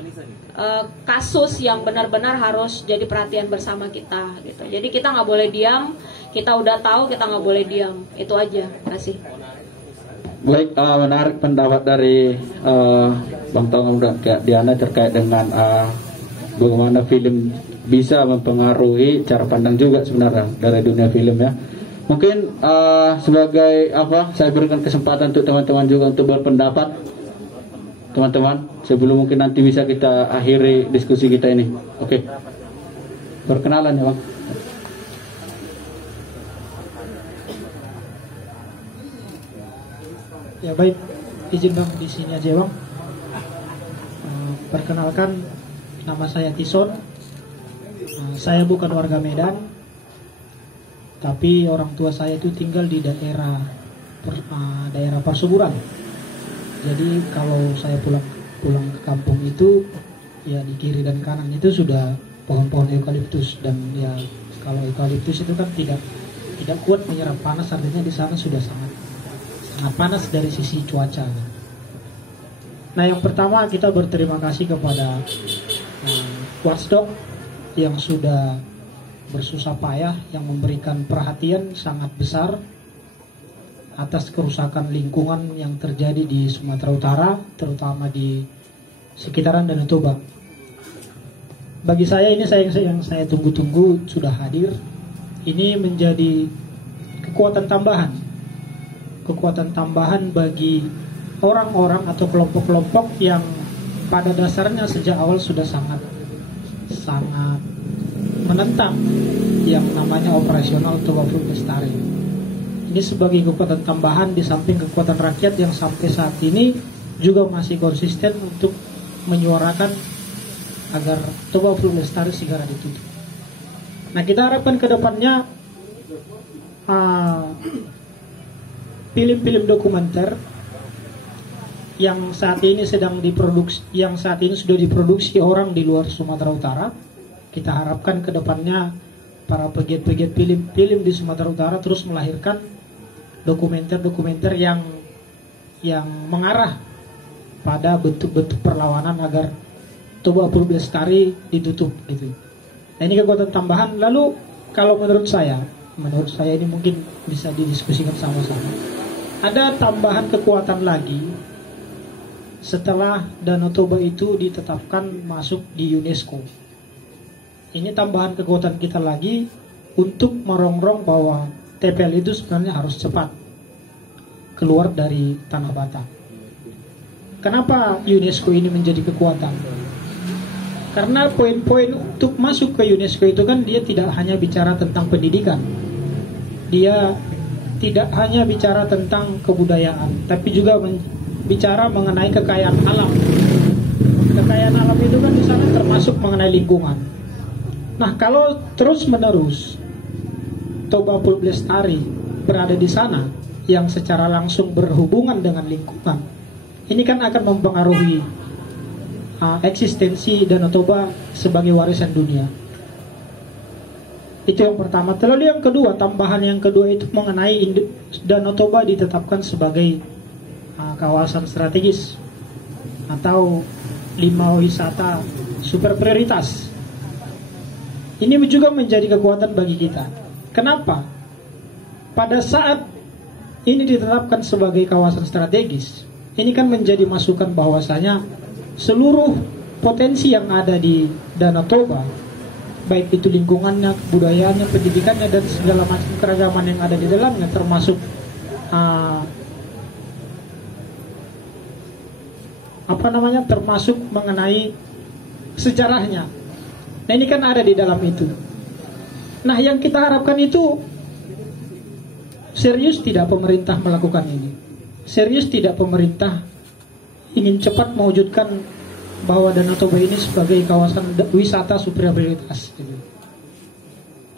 kasus yang benar-benar harus jadi perhatian bersama kita gitu. Jadi kita nggak boleh diam, kita udah tahu, kita nggak boleh diam. Itu aja. Terima kasih. Baik, menarik pendapat dari Bang Tongam dan Kak Diana terkait dengan bagaimana film bisa mempengaruhi cara pandang juga sebenarnya dari dunia film ya. Mungkin sebagai saya berikan kesempatan untuk teman-teman juga untuk berpendapat. Teman-teman, sebelum mungkin nanti bisa kita akhiri diskusi kita ini. Oke. Perkenalan ya, Bang. Ya baik, izin Bang di sini aja Bang. Perkenalkan, nama saya Tison. Saya bukan warga Medan, tapi orang tua saya itu tinggal di daerah persuburan. Jadi kalau saya pulang ke kampung itu, ya di kiri dan kanan itu sudah pohon-pohon eukaliptus, dan ya kalau eukaliptus itu kan tidak kuat menyerap panas, artinya di sana sudah sangat panas dari sisi cuaca. Nah, yang pertama kita berterima kasih kepada Watchdog yang sudah bersusah payah, yang memberikan perhatian sangat besar atas kerusakan lingkungan yang terjadi di Sumatera Utara, terutama di sekitaran Danau Toba. Bagi saya ini yang saya tunggu-tunggu sudah hadir. Ini menjadi kekuatan tambahan bagi orang-orang atau kelompok-kelompok yang pada dasarnya sejak awal sudah sangat menentang yang namanya operasional Toba Fuluk Lestari. Ini sebagai kekuatan tambahan di samping kekuatan rakyat yang sampai saat ini juga masih konsisten untuk menyuarakan agar Toba Fuluk Lestari segera ditutup. Nah, kita harapkan ke depannya film-film dokumenter yang saat ini sedang diproduksi, yang saat ini sudah diproduksi orang di luar Sumatera Utara, kita harapkan ke depannya para pegiat-pegiat film di Sumatera Utara terus melahirkan dokumenter-dokumenter yang mengarah pada bentuk-bentuk perlawanan agar Toba Fuluk Lestari ditutup gitu. Nah, ini kekuatan tambahan. Lalu kalau menurut saya ini mungkin bisa didiskusikan sama-sama. Ada tambahan kekuatan lagi setelah Danau Toba itu ditetapkan masuk di UNESCO. Ini tambahan kekuatan kita lagi untuk merongrong bahwa TPL itu sebenarnya harus cepat keluar dari Tanah Batak. Kenapa UNESCO ini menjadi kekuatan? Karena poin-poin untuk masuk ke UNESCO itu kan dia tidak hanya bicara tentang pendidikan, dia tidak hanya bicara tentang kebudayaan, tapi juga bicara mengenai kekayaan alam. Kekayaan alam itu kan di sana termasuk mengenai lingkungan. Nah, kalau terus-menerus Toba Fuluk Lestari berada di sana yang secara langsung berhubungan dengan lingkungan, ini kan akan mempengaruhi eksistensi Danau Toba sebagai warisan dunia. Itu yang pertama. Lalu yang kedua, tambahan yang kedua itu mengenai Danau Toba ditetapkan sebagai kawasan strategis atau 5 wisata super prioritas. Ini juga menjadi kekuatan bagi kita. Kenapa? Pada saat ini ditetapkan sebagai kawasan strategis, ini kan menjadi masukan bahwasanya seluruh potensi yang ada di Danau Toba, baik itu lingkungannya, kebudayaannya, pendidikannya, dan segala macam keragaman yang ada di dalamnya, termasuk termasuk mengenai sejarahnya. Nah, ini kan ada di dalam itu. Nah, yang kita harapkan itu serius tidak pemerintah melakukan ini? Serius tidak pemerintah ingin cepat mewujudkan bahwa Danau Toba ini sebagai kawasan wisata super prioritas gitu.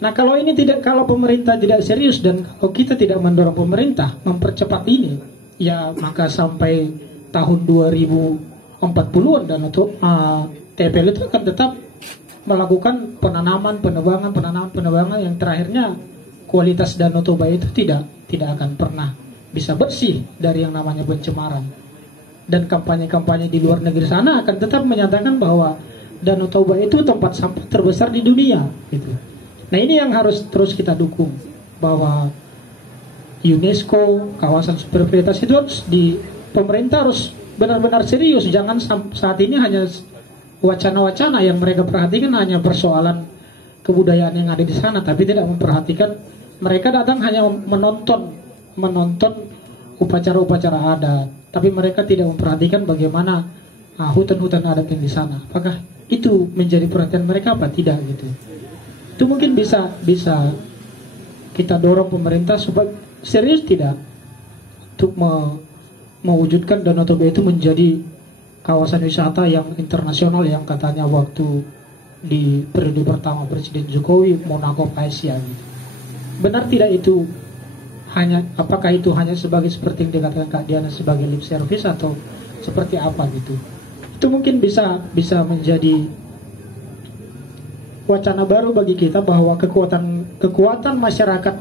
Nah, kalau pemerintah tidak serius dan kalau kita tidak mendorong pemerintah mempercepat ini, ya maka sampai tahun 2040-an Danau Toba TPL itu akan tetap melakukan penebangan yang terakhirnya kualitas Danau Toba itu tidak akan pernah bisa bersih dari yang namanya pencemaran. Dan kampanye-kampanye di luar negeri sana akan tetap menyatakan bahwa Danau Toba itu tempat sampah terbesar di dunia gitu. Nah, ini yang harus terus kita dukung, bahwa UNESCO kawasan super prioritas itu harus pemerintah harus benar-benar serius. Jangan saat ini hanya wacana-wacana yang mereka perhatikan hanya persoalan kebudayaan yang ada di sana, tapi tidak memperhatikan. Mereka datang hanya menonton upacara-upacara adat, tapi mereka tidak memperhatikan bagaimana hutan-hutan adat yang di sana. Apakah itu menjadi perhatian mereka apa tidak gitu? Itu mungkin bisa kita dorong pemerintah supaya serius tidak untuk mewujudkan Danau Toba itu menjadi kawasan wisata yang internasional yang katanya waktu di periode pertama Presiden Jokowi mau nangkop Asia gitu. Benar tidak itu apakah itu hanya seperti yang dikatakan Kak Diana sebagai lip service atau seperti apa gitu? Itu mungkin bisa menjadi wacana baru bagi kita bahwa kekuatan masyarakat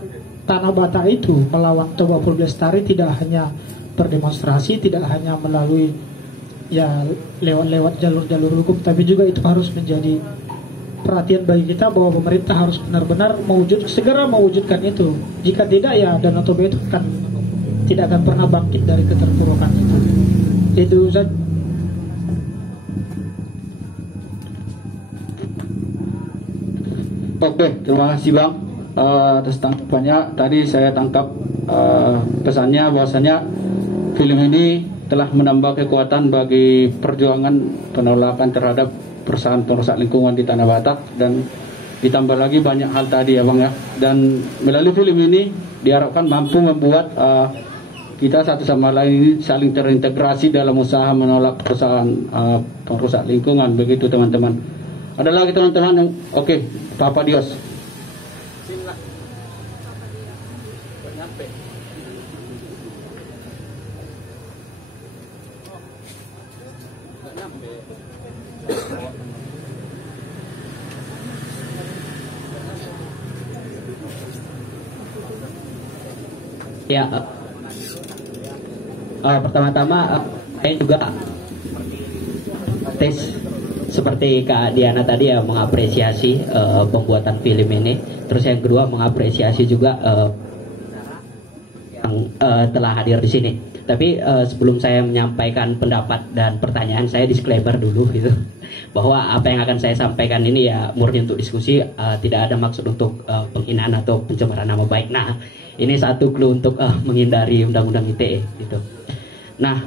Tanah Batak itu melawan Toba Fuluk Lestari tidak hanya berdemonstrasi, tidak hanya melalui lewat jalur-jalur hukum, tapi juga itu harus menjadi perhatian bagi kita bahwa pemerintah harus benar-benar segera mewujudkan itu. Jika tidak, ya Danau Toba itu tidak akan pernah bangkit dari keterpurukan itu. Itu saja. Oke, terima kasih Bang atas tanggapannya. Tadi saya tangkap pesannya bahwasanya film ini telah menambah kekuatan bagi perjuangan penolakan terhadap perusahaan perusak lingkungan di Tanah Batak, dan ditambah lagi banyak hal tadi ya Bang ya. Dan melalui film ini diharapkan mampu membuat kita satu sama lain ini saling terintegrasi dalam usaha menolak perusahaan perusak lingkungan, begitu teman-teman. Ada lagi teman-teman yang oke, Papa Dios. Ya, pertama-tama saya juga tes seperti Kak Diana tadi ya, mengapresiasi pembuatan film ini. Terus yang kedua mengapresiasi juga yang telah hadir di sini. Tapi sebelum saya menyampaikan pendapat dan pertanyaan, saya disclaimer dulu gitu, bahwa apa yang akan saya sampaikan ini ya murni untuk diskusi, tidak ada maksud untuk penghinaan atau pencemaran nama baik. Nah, ini satu clue untuk menghindari undang-undang ITE gitu. Nah,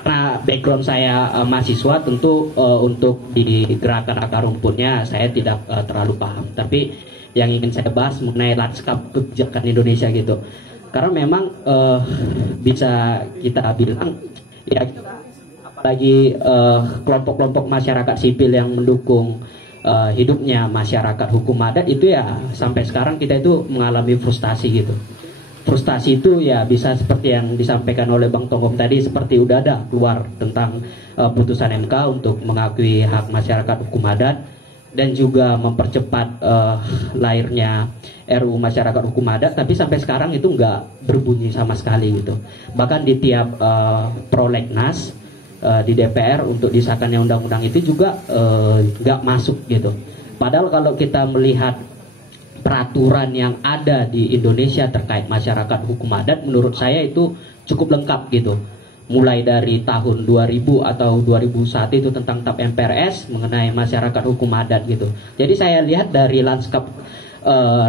karena background saya mahasiswa, tentu untuk di gerakan akar rumputnya saya tidak terlalu paham. Tapi yang ingin saya bahas mengenai lanskap kebijakan Indonesia gitu. Karena memang bisa kita bilang ya, apalagi kelompok-kelompok masyarakat sipil yang mendukung hidupnya masyarakat hukum adat itu ya, sampai sekarang kita itu mengalami frustasi gitu. Frustasi itu ya bisa seperti yang disampaikan oleh Bang Tonggom tadi, seperti udah ada keluar tentang putusan MK untuk mengakui hak masyarakat hukum adat dan juga mempercepat lahirnya RUU masyarakat hukum adat, tapi sampai sekarang itu nggak berbunyi sama sekali gitu. Bahkan di tiap prolegnas di DPR untuk disahkannya undang-undang itu juga nggak masuk gitu. Padahal kalau kita melihat peraturan yang ada di Indonesia terkait masyarakat hukum adat, menurut saya itu cukup lengkap gitu. Mulai dari tahun 2000 atau 2001 itu tentang TAP MPRS mengenai masyarakat hukum adat gitu. Jadi saya lihat dari lanskap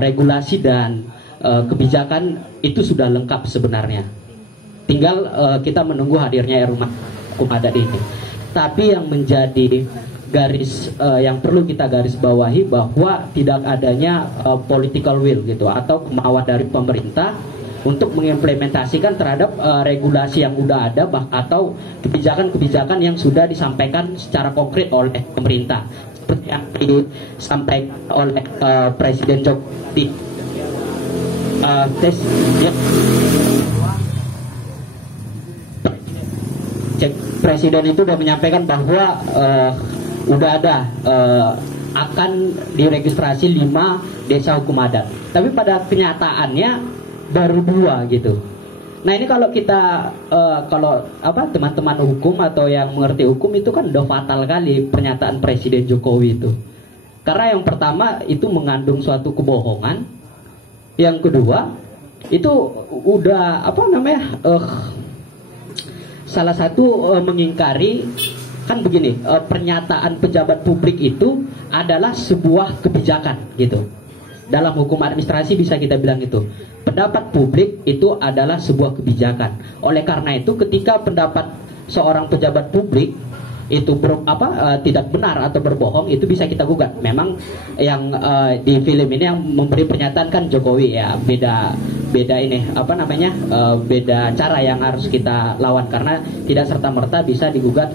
regulasi dan kebijakan itu sudah lengkap sebenarnya. Tinggal kita menunggu hadirnya RUU hukum adat ini. Tapi yang menjadi garis yang perlu kita garis bawahi bahwa tidak adanya political will gitu atau kemauan dari pemerintah untuk mengimplementasikan terhadap regulasi yang sudah ada atau kebijakan-kebijakan yang sudah disampaikan secara konkret oleh pemerintah, seperti yang disampaikan oleh Presiden Jokowi. Presiden itu sudah menyampaikan bahwa udah ada akan diregistrasi 5 desa hukum adat, tapi pada kenyataannya baru 2 gitu. Nah ini kalau kita teman-teman hukum atau yang mengerti hukum itu kan udah fatal kali pernyataan Presiden Jokowi itu. Karena yang pertama itu mengandung suatu kebohongan, yang kedua itu udah salah satu mengingkari. Kan begini, pernyataan pejabat publik itu adalah sebuah kebijakan gitu. Dalam hukum administrasi bisa kita bilang itu. Pendapat publik itu adalah sebuah kebijakan. Oleh karena itu ketika pendapat seorang pejabat publik itu tidak benar atau berbohong, itu bisa kita gugat. Memang yang di film ini yang memberi pernyataan kan Jokowi ya, beda ini beda cara yang harus kita lawan, karena tidak serta-merta bisa digugat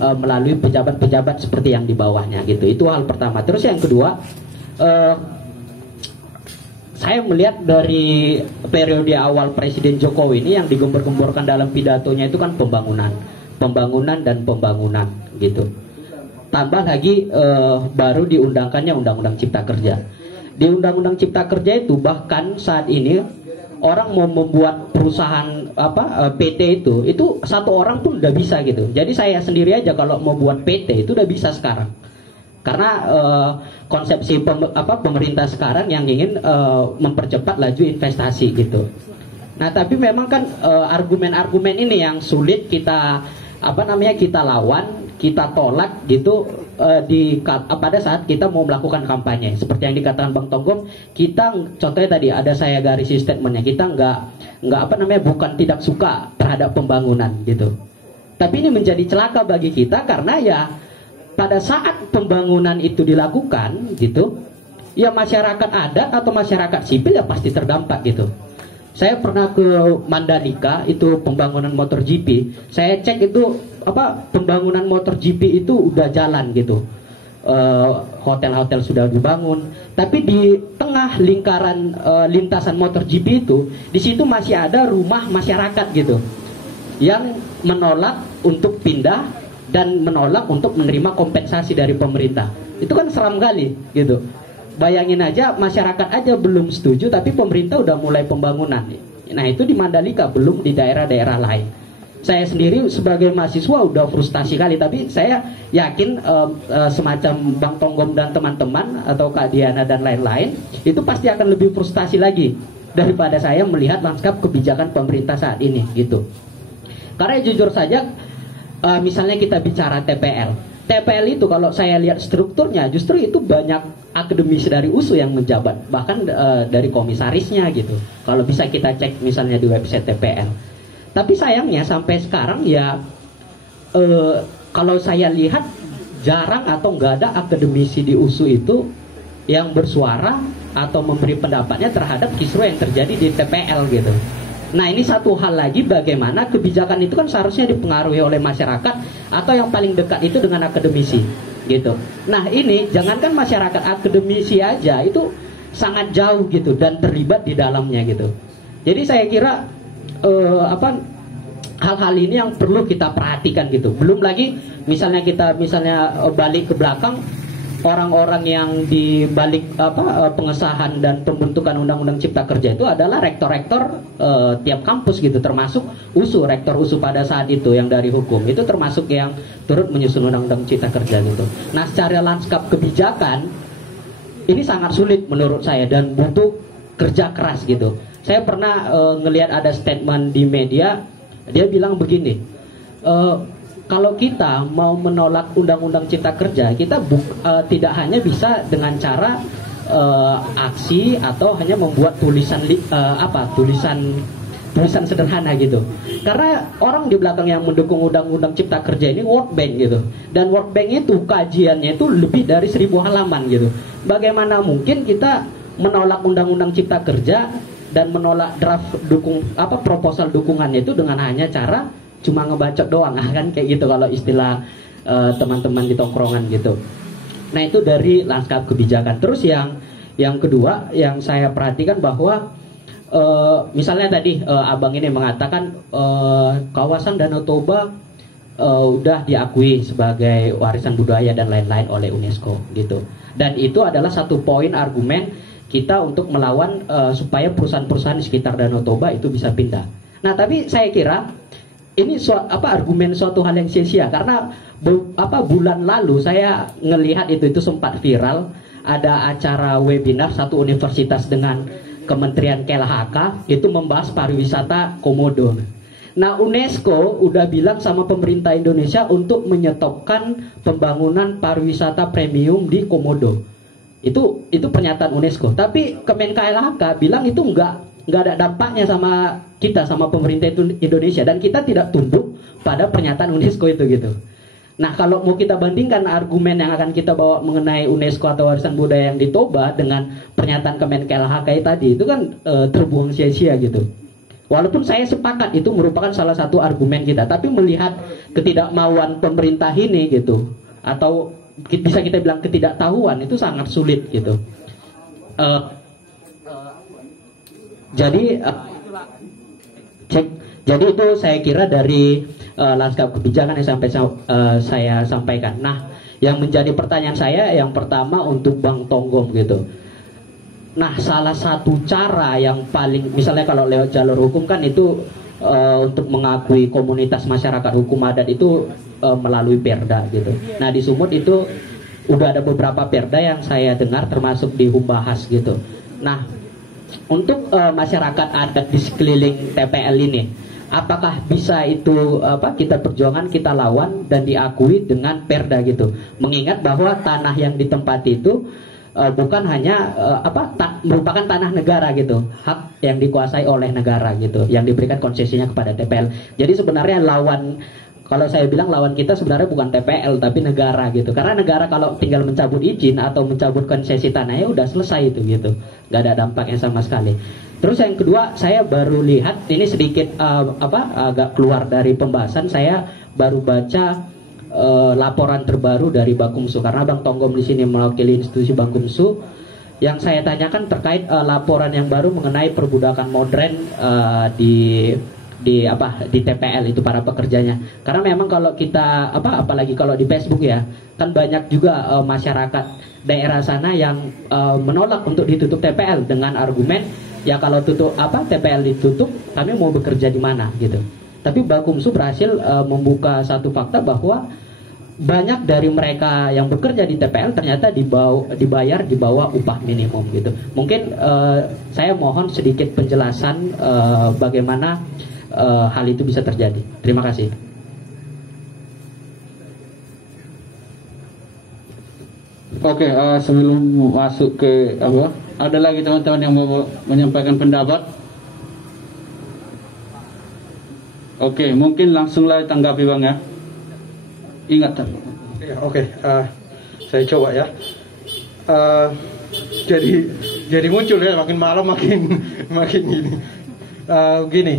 melalui pejabat-pejabat seperti yang di bawahnya gitu. Itu hal pertama. Terus yang kedua, saya melihat dari periode awal Presiden Jokowi ini yang digembor-gemborkan dalam pidatonya itu kan pembangunan gitu. Tambah lagi baru diundangkannya Undang-Undang Cipta Kerja. Di Undang-Undang Cipta Kerja itu bahkan saat ini orang mau membuat perusahaan PT itu satu orang pun udah bisa gitu. Jadi saya sendiri aja kalau mau buat PT itu udah bisa sekarang. Karena konsepsi pemerintah sekarang yang ingin mempercepat laju investasi gitu. Nah, tapi memang kan argumen-argumen ini yang sulit kita kita lawan, kita tolak gitu pada saat kita mau melakukan kampanye. Seperti yang dikatakan Bang Tonggom, kita contohnya tadi ada saya garisi statementnya, kita bukan tidak suka terhadap pembangunan gitu. Tapi ini menjadi celaka bagi kita karena ya pada saat pembangunan itu dilakukan gitu, ya masyarakat adat atau masyarakat sipil ya pasti terdampak gitu. Saya pernah ke Mandalika, itu pembangunan motor GP. Saya cek itu pembangunan motor GP itu udah jalan gitu. Hotel-hotel sudah dibangun, tapi di tengah lingkaran lintasan motor GP itu, di situ masih ada rumah masyarakat gitu, yang menolak untuk pindah dan menolak untuk menerima kompensasi dari pemerintah. Itu kan seram kali gitu. Bayangin aja, masyarakat aja belum setuju tapi pemerintah udah mulai pembangunan. Nah itu di Mandalika, belum di daerah-daerah lain. Saya sendiri sebagai mahasiswa udah frustasi kali, tapi saya yakin semacam Bang Tonggom dan teman-teman atau Kak Diana dan lain-lain itu pasti akan lebih frustasi lagi daripada saya melihat lanskap kebijakan pemerintah saat ini gitu. Karena jujur saja, misalnya kita bicara TPL itu kalau saya lihat strukturnya justru itu banyak akademisi dari USU yang menjabat, bahkan dari komisarisnya gitu. Kalau bisa kita cek misalnya di website TPL. Tapi sayangnya sampai sekarang ya kalau saya lihat jarang atau nggak ada akademisi di USU itu yang bersuara atau memberi pendapatnya terhadap kisruh yang terjadi di TPL gitu. Nah ini satu hal lagi, bagaimana kebijakan itu kan seharusnya dipengaruhi oleh masyarakat atau yang paling dekat itu dengan akademisi gitu. Nah ini jangankan masyarakat, akademisi aja itu sangat jauh gitu dan terlibat di dalamnya gitu. Jadi saya kira hal-hal ini yang perlu kita perhatikan gitu. Belum lagi misalnya kita balik ke belakang, orang-orang yang di balik pengesahan dan pembentukan Undang-Undang Cipta Kerja itu adalah rektor-rektor tiap kampus gitu, termasuk USU, rektor USU pada saat itu yang dari hukum itu termasuk yang turut menyusun Undang-Undang Cipta Kerja gitu. Nah secara lanskap kebijakan ini sangat sulit menurut saya dan butuh kerja keras gitu. Saya pernah ngelihat ada statement di media, dia bilang begini, kalau kita mau menolak Undang-Undang Cipta Kerja, kita tidak hanya bisa dengan cara aksi atau hanya membuat tulisan sederhana gitu. Karena orang di belakang yang mendukung Undang-Undang Cipta Kerja ini World Bank gitu. Dan World Bank itu kajiannya itu lebih dari 1000 halaman gitu. Bagaimana mungkin kita menolak Undang-Undang Cipta Kerja dan menolak draft proposal dukungannya itu dengan hanya cara cuma ngebacot doang kan, kayak gitu kalau istilah teman-teman di tongkrongan gitu. Nah itu dari lanskap kebijakan. Terus yang kedua yang saya perhatikan bahwa misalnya tadi abang ini mengatakan kawasan Danau Toba udah diakui sebagai warisan budaya dan lain-lain oleh UNESCO gitu. Dan itu adalah satu poin argumen kita untuk melawan supaya perusahaan-perusahaan di sekitar Danau Toba itu bisa pindah. Nah tapi saya kira ini argumen suatu hal yang sia-sia, karena bulan lalu saya ngelihat itu sempat viral, ada acara webinar satu universitas dengan Kementerian KLHK itu membahas pariwisata Komodo. Nah UNESCO udah bilang sama pemerintah Indonesia untuk menyetopkan pembangunan pariwisata premium di Komodo. Itu pernyataan UNESCO. Tapi Kemen KLHK bilang itu nggak ada dampaknya sama kita, sama pemerintah Indonesia, dan kita tidak tunduk pada pernyataan UNESCO itu gitu. Nah kalau mau kita bandingkan argumen yang akan kita bawa mengenai UNESCO atau warisan budaya yang di Toba dengan pernyataan Kemen KLHK tadi, itu kan terbuang sia-sia gitu. Walaupun saya sepakat itu merupakan salah satu argumen kita, tapi melihat ketidakmauan pemerintah ini gitu, atau bisa kita bilang ketidaktahuan, itu sangat sulit gitu. Jadi itu saya kira dari lanskap kebijakan yang sampai saya sampaikan. Nah, yang menjadi pertanyaan saya yang pertama untuk Bang Tonggom gitu. Nah, salah satu cara yang paling, misalnya kalau lewat jalur hukum kan itu untuk mengakui komunitas masyarakat hukum adat itu melalui perda gitu. Nah di Sumut itu udah ada beberapa perda yang saya dengar termasuk di Humbahas gitu. Nah untuk masyarakat adat di sekeliling TPL ini, apakah bisa itu kita perjuangan, kita lawan dan diakui dengan perda gitu? Mengingat bahwa tanah yang ditempati itu bukan hanya merupakan tanah negara gitu, hak yang dikuasai oleh negara gitu, yang diberikan konsesinya kepada TPL. Jadi sebenarnya lawan kalau saya bilang lawan kita sebenarnya bukan TPL tapi negara gitu. Karena negara kalau tinggal mencabut izin atau mencabut konsesi tanahnya udah selesai itu gitu, nggak ada dampaknya sama sekali. Terus yang kedua, saya baru lihat ini sedikit agak keluar dari pembahasan. Saya baru baca laporan terbaru dari Bakumsu karena Bang Tonggom di sini mewakili institusi Bakumsu. Yang saya tanyakan terkait laporan yang baru mengenai perbudakan modern di TPL itu para pekerjanya. Karena memang kalau kita apalagi kalau di Facebook ya, kan banyak juga masyarakat daerah sana yang menolak untuk ditutup TPL dengan argumen ya kalau TPL ditutup kami mau bekerja di mana gitu. Tapi Bakumsu berhasil membuka satu fakta bahwa banyak dari mereka yang bekerja di TPL ternyata dibayar di bawah upah minimum gitu. Mungkin saya mohon sedikit penjelasan bagaimana hal itu bisa terjadi. Terima kasih. Oke, sebelum masuk ke ada lagi teman-teman yang mau menyampaikan pendapat? Oke, mungkin langsunglah tanggapi Bang ya. Ingat. Ya, oke. Saya coba ya. Jadi muncul ya, makin malam makin gini. Gini.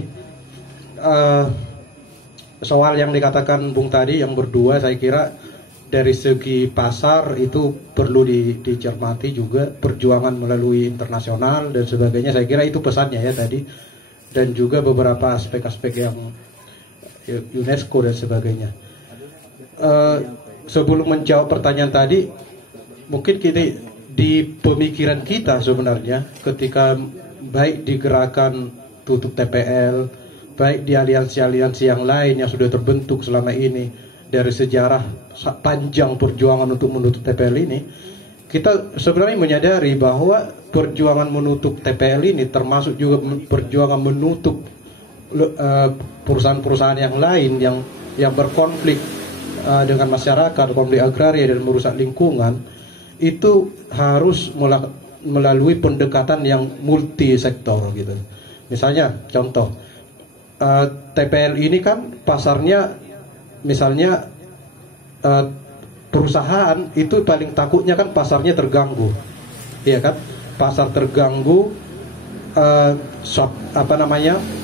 Soal yang dikatakan Bung tadi yang berdua, saya kira dari segi pasar itu perlu dicermati juga, perjuangan melalui internasional dan sebagainya. Saya kira itu pesannya ya tadi, dan juga beberapa aspek-aspek yang UNESCO dan sebagainya. Sebelum menjawab pertanyaan tadi, mungkin kita di pemikiran kita sebenarnya ketika baik di gerakan tutup TPL, baik di aliansi-aliansi yang lain yang sudah terbentuk selama ini dari sejarah panjang perjuangan untuk menutup TPL ini, kita sebenarnya menyadari bahwa perjuangan menutup TPL ini termasuk juga perjuangan menutup perusahaan-perusahaan yang lain yang berkonflik dengan masyarakat, konflik agraria dan merusak lingkungan, itu harus melalui pendekatan yang multi sektor gitu. Misalnya contoh, TPL ini kan pasarnya, misalnya perusahaan itu paling takutnya kan pasarnya terganggu, iya kan? Pasar terganggu,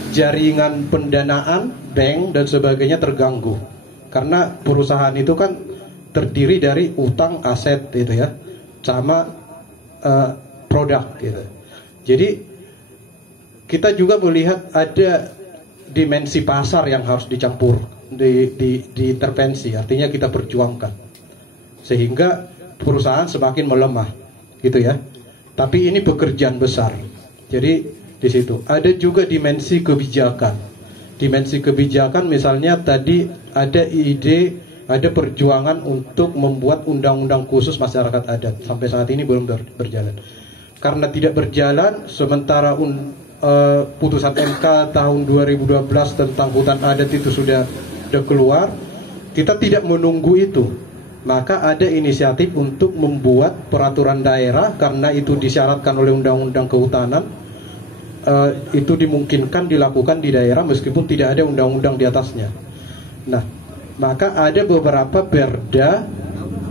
jaringan pendanaan, bank dan sebagainya terganggu. Karena perusahaan itu kan terdiri dari utang, aset gitu ya, sama produk gitu. Jadi kita juga melihat ada dimensi pasar yang harus dicampur, diintervensi, artinya kita perjuangkan sehingga perusahaan semakin melemah gitu ya. Tapi ini pekerjaan besar. Jadi di situ ada juga dimensi kebijakan. Dimensi kebijakan misalnya tadi ada ide, ada perjuangan untuk membuat undang-undang khusus masyarakat adat. Sampai saat ini belum berjalan. Karena tidak berjalan, sementara putusan MK tahun 2012 tentang hutan adat itu sudah keluar, kita tidak menunggu itu. Maka ada inisiatif untuk membuat peraturan daerah, karena itu disyaratkan oleh undang-undang kehutanan. Itu dimungkinkan dilakukan di daerah meskipun tidak ada undang-undang di atasnya. Nah, maka ada beberapa perda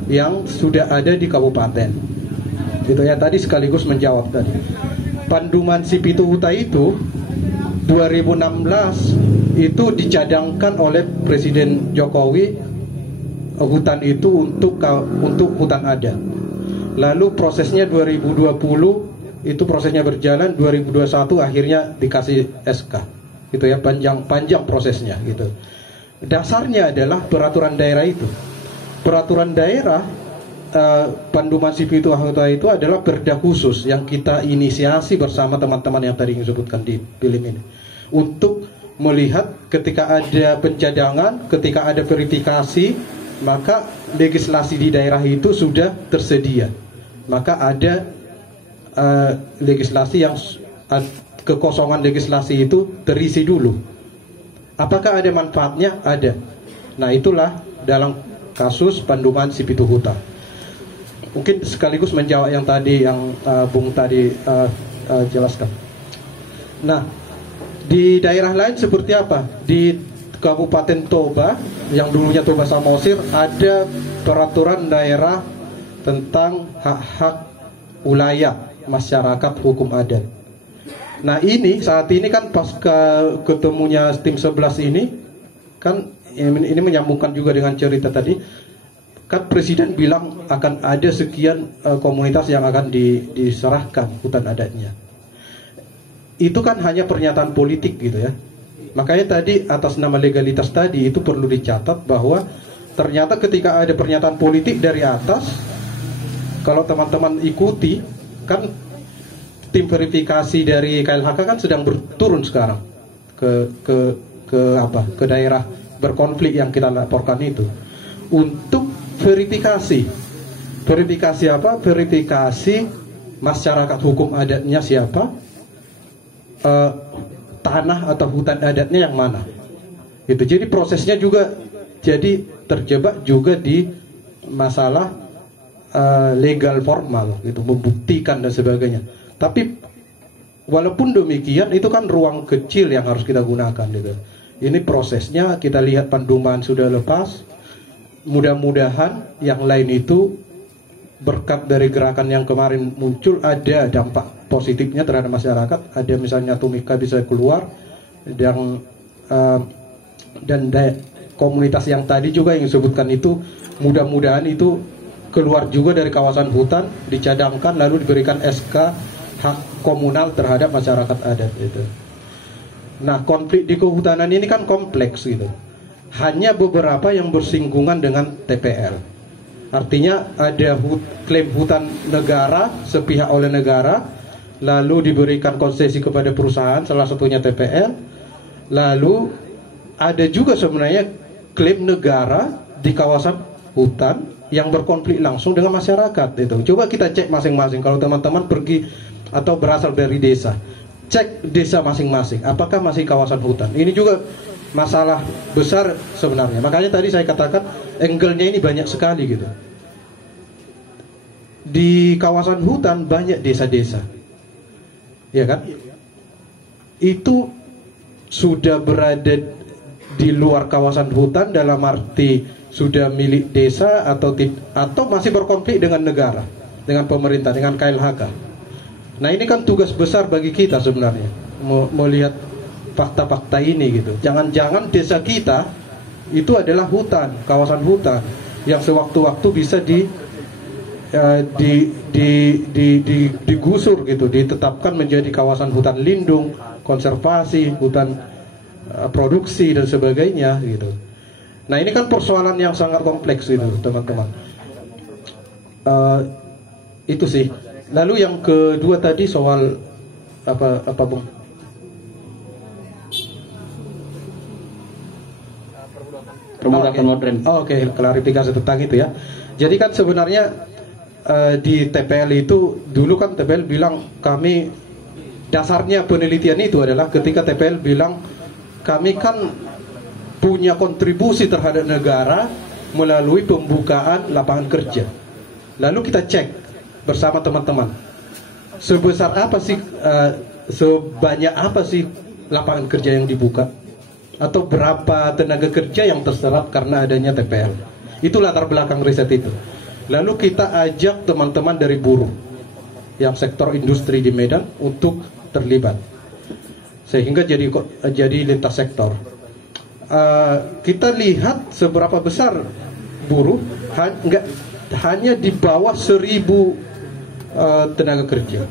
yang sudah ada di kabupaten. Gitu ya, tadi sekaligus menjawab tadi. Panduman Sipituhuta itu 2016 itu dicadangkan oleh Presiden Jokowi, hutan itu untuk hutan adat. Lalu prosesnya 2020 itu prosesnya berjalan, 2021 akhirnya dikasih SK gitu ya, panjang prosesnya gitu. Dasarnya adalah peraturan daerah itu. Peraturan daerah Panduman Sipituhuta itu adalah perda khusus yang kita inisiasi bersama teman-teman yang tadi disebutkan di film ini, untuk melihat ketika ada pencadangan, ketika ada verifikasi, maka legislasi di daerah itu sudah tersedia. Maka ada legislasi yang kekosongan legislasi itu terisi dulu. Apakah ada manfaatnya? Ada. Nah, itulah dalam kasus Panduman Sipituhuta. Mungkin sekaligus menjawab yang tadi yang Bung tadi jelaskan. Nah, di daerah lain seperti apa? Di Kabupaten Toba yang dulunya Toba Samosir ada peraturan daerah tentang hak-hak wilayah masyarakat hukum adat. Nah ini saat ini kan pasca ketemunya tim 11 ini kan ini menyambungkan juga dengan cerita tadi, kan Presiden bilang akan ada sekian komunitas yang akan diserahkan hutan adatnya. Itu kan hanya pernyataan politik gitu ya. Makanya tadi atas nama legalitas tadi itu perlu dicatat bahwa ternyata ketika ada pernyataan politik dari atas, kalau teman-teman ikuti kan tim verifikasi dari KLHK kan sedang berturun sekarang ke daerah berkonflik yang kita laporkan itu untuk verifikasi apa? Verifikasi masyarakat hukum adatnya siapa, tanah atau hutan adatnya yang mana. Itu jadi prosesnya juga jadi terjebak juga di masalah legal formal gitu, membuktikan dan sebagainya. Tapi walaupun demikian itu kan ruang kecil yang harus kita gunakan gitu. Ini prosesnya kita lihat Panduman sudah lepas. Mudah-mudahan yang lain itu berkat dari gerakan yang kemarin muncul ada dampak positifnya terhadap masyarakat. Ada misalnya Tumika bisa keluar dan komunitas yang tadi juga yang disebutkan itu mudah-mudahan itu keluar juga dari kawasan hutan, dicadangkan lalu diberikan SK hak komunal terhadap masyarakat adat itu. Nah, konflik di kehutanan ini kan kompleks gitu. Hanya beberapa yang bersinggungan dengan TPL. Artinya ada klaim hutan negara sepihak oleh negara, lalu diberikan konsesi kepada perusahaan, salah satunya TPL. Lalu ada juga sebenarnya klaim negara di kawasan hutan yang berkonflik langsung dengan masyarakat itu. Coba kita cek masing-masing. Kalau teman-teman pergi atau berasal dari desa, cek desa masing-masing apakah masih kawasan hutan. Ini juga masalah besar sebenarnya. Makanya tadi saya katakan angle-nya ini banyak sekali gitu. Di kawasan hutan banyak desa-desa, ya kan? Itu sudah berada di luar kawasan hutan dalam arti sudah milik desa atau masih berkonflik dengan negara, dengan pemerintah, dengan KLHK. Nah ini kan tugas besar bagi kita sebenarnya melihat fakta-fakta ini gitu. Jangan-jangan desa kita itu adalah hutan, kawasan hutan yang sewaktu-waktu bisa digusur gitu, ditetapkan menjadi kawasan hutan lindung, konservasi, hutan produksi dan sebagainya gitu. Nah ini kan persoalan yang sangat kompleks gitu teman-teman. Itu sih. Lalu yang kedua tadi soal apa Bung? Perbudakan modern. Oke, klarifikasi tentang itu ya. Jadi kan sebenarnya di TPL itu dulu kan TPL bilang kami dasarnya penelitian itu adalah ketika TPL bilang kami kan punya kontribusi terhadap negara melalui pembukaan lapangan kerja. Lalu kita cek bersama teman-teman sebesar apa sih sebanyak apa sih lapangan kerja yang dibuka atau berapa tenaga kerja yang terserap karena adanya TPL. Itu latar belakang riset itu. Lalu kita ajak teman-teman dari buruh yang sektor industri di Medan untuk terlibat sehingga jadi lintas sektor. Kita lihat seberapa besar buruh hanya di bawah 1.000 tenaga kerja.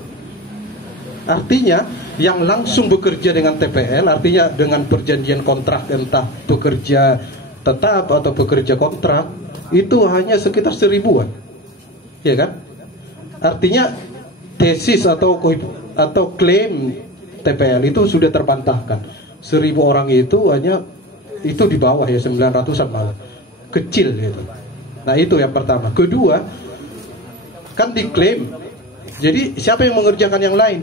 Artinya yang langsung bekerja dengan TPL, artinya dengan perjanjian kontrak entah bekerja tetap atau bekerja kontrak, itu hanya sekitar 1.000-an, ya kan? Artinya tesis atau klaim TPL itu sudah terbantahkan. 1.000 orang itu hanya itu di bawah ya 900-an malah, kecil gitu. Nah itu yang pertama. Kedua, kan diklaim. Jadi siapa yang mengerjakan yang lain?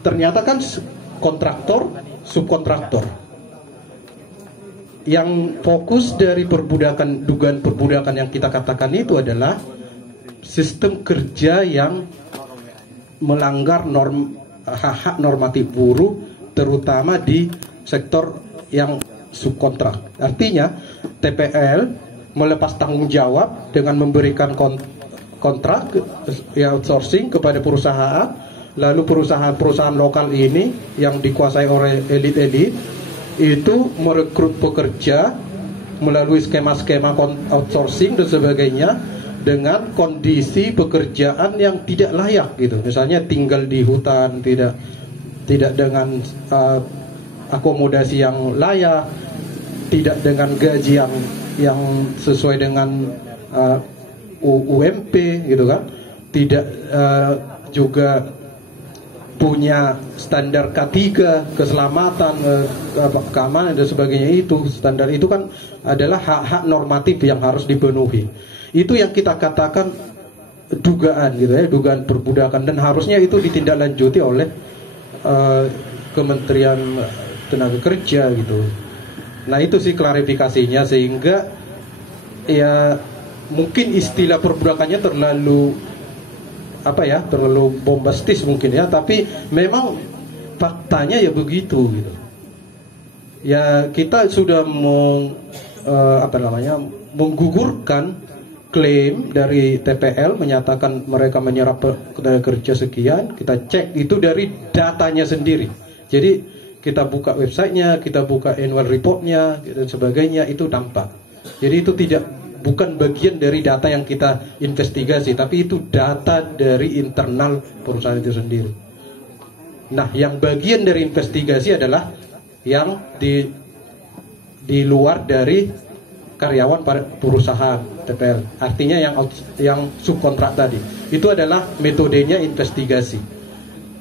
Ternyata kan kontraktor, subkontraktor. Yang fokus dari dugaan perbudakan yang kita katakan itu adalah sistem kerja yang melanggar hak normatif buruh, terutama di sektor yang subkontrak. Artinya TPL melepas tanggung jawab dengan memberikan kontrak ya outsourcing kepada perusahaan, lalu perusahaan lokal ini yang dikuasai oleh elit-elit itu merekrut pekerja melalui skema-skema outsourcing dan sebagainya dengan kondisi pekerjaan yang tidak layak gitu. Misalnya tinggal di hutan, tidak dengan akomodasi yang layak, tidak dengan gaji yang sesuai dengan UMP gitu kan, tidak juga punya standar K3 keselamatan, keamanan dan sebagainya. Itu standar itu kan adalah hak-hak normatif yang harus dipenuhi. Itu yang kita katakan dugaan gitu ya, dugaan perbudakan, dan harusnya itu ditindaklanjuti oleh Kementerian Tenaga Kerja gitu. Nah itu sih klarifikasinya, sehingga ya mungkin istilah perbudakannya terlalu bombastis mungkin ya, tapi memang faktanya ya begitu gitu. Ya kita sudah menggugurkan klaim dari TPL menyatakan mereka menyerap tenaga kerja sekian. Kita cek itu dari datanya sendiri. Jadi kita buka websitenya, kita buka annual reportnya dan sebagainya, itu tampak. Jadi itu bukan bagian dari data yang kita investigasi, tapi itu data dari internal perusahaan itu sendiri. Nah, yang bagian dari investigasi adalah yang di luar dari karyawan perusahaan TPL. Artinya yang subkontrak tadi. Itu adalah metodenya investigasi.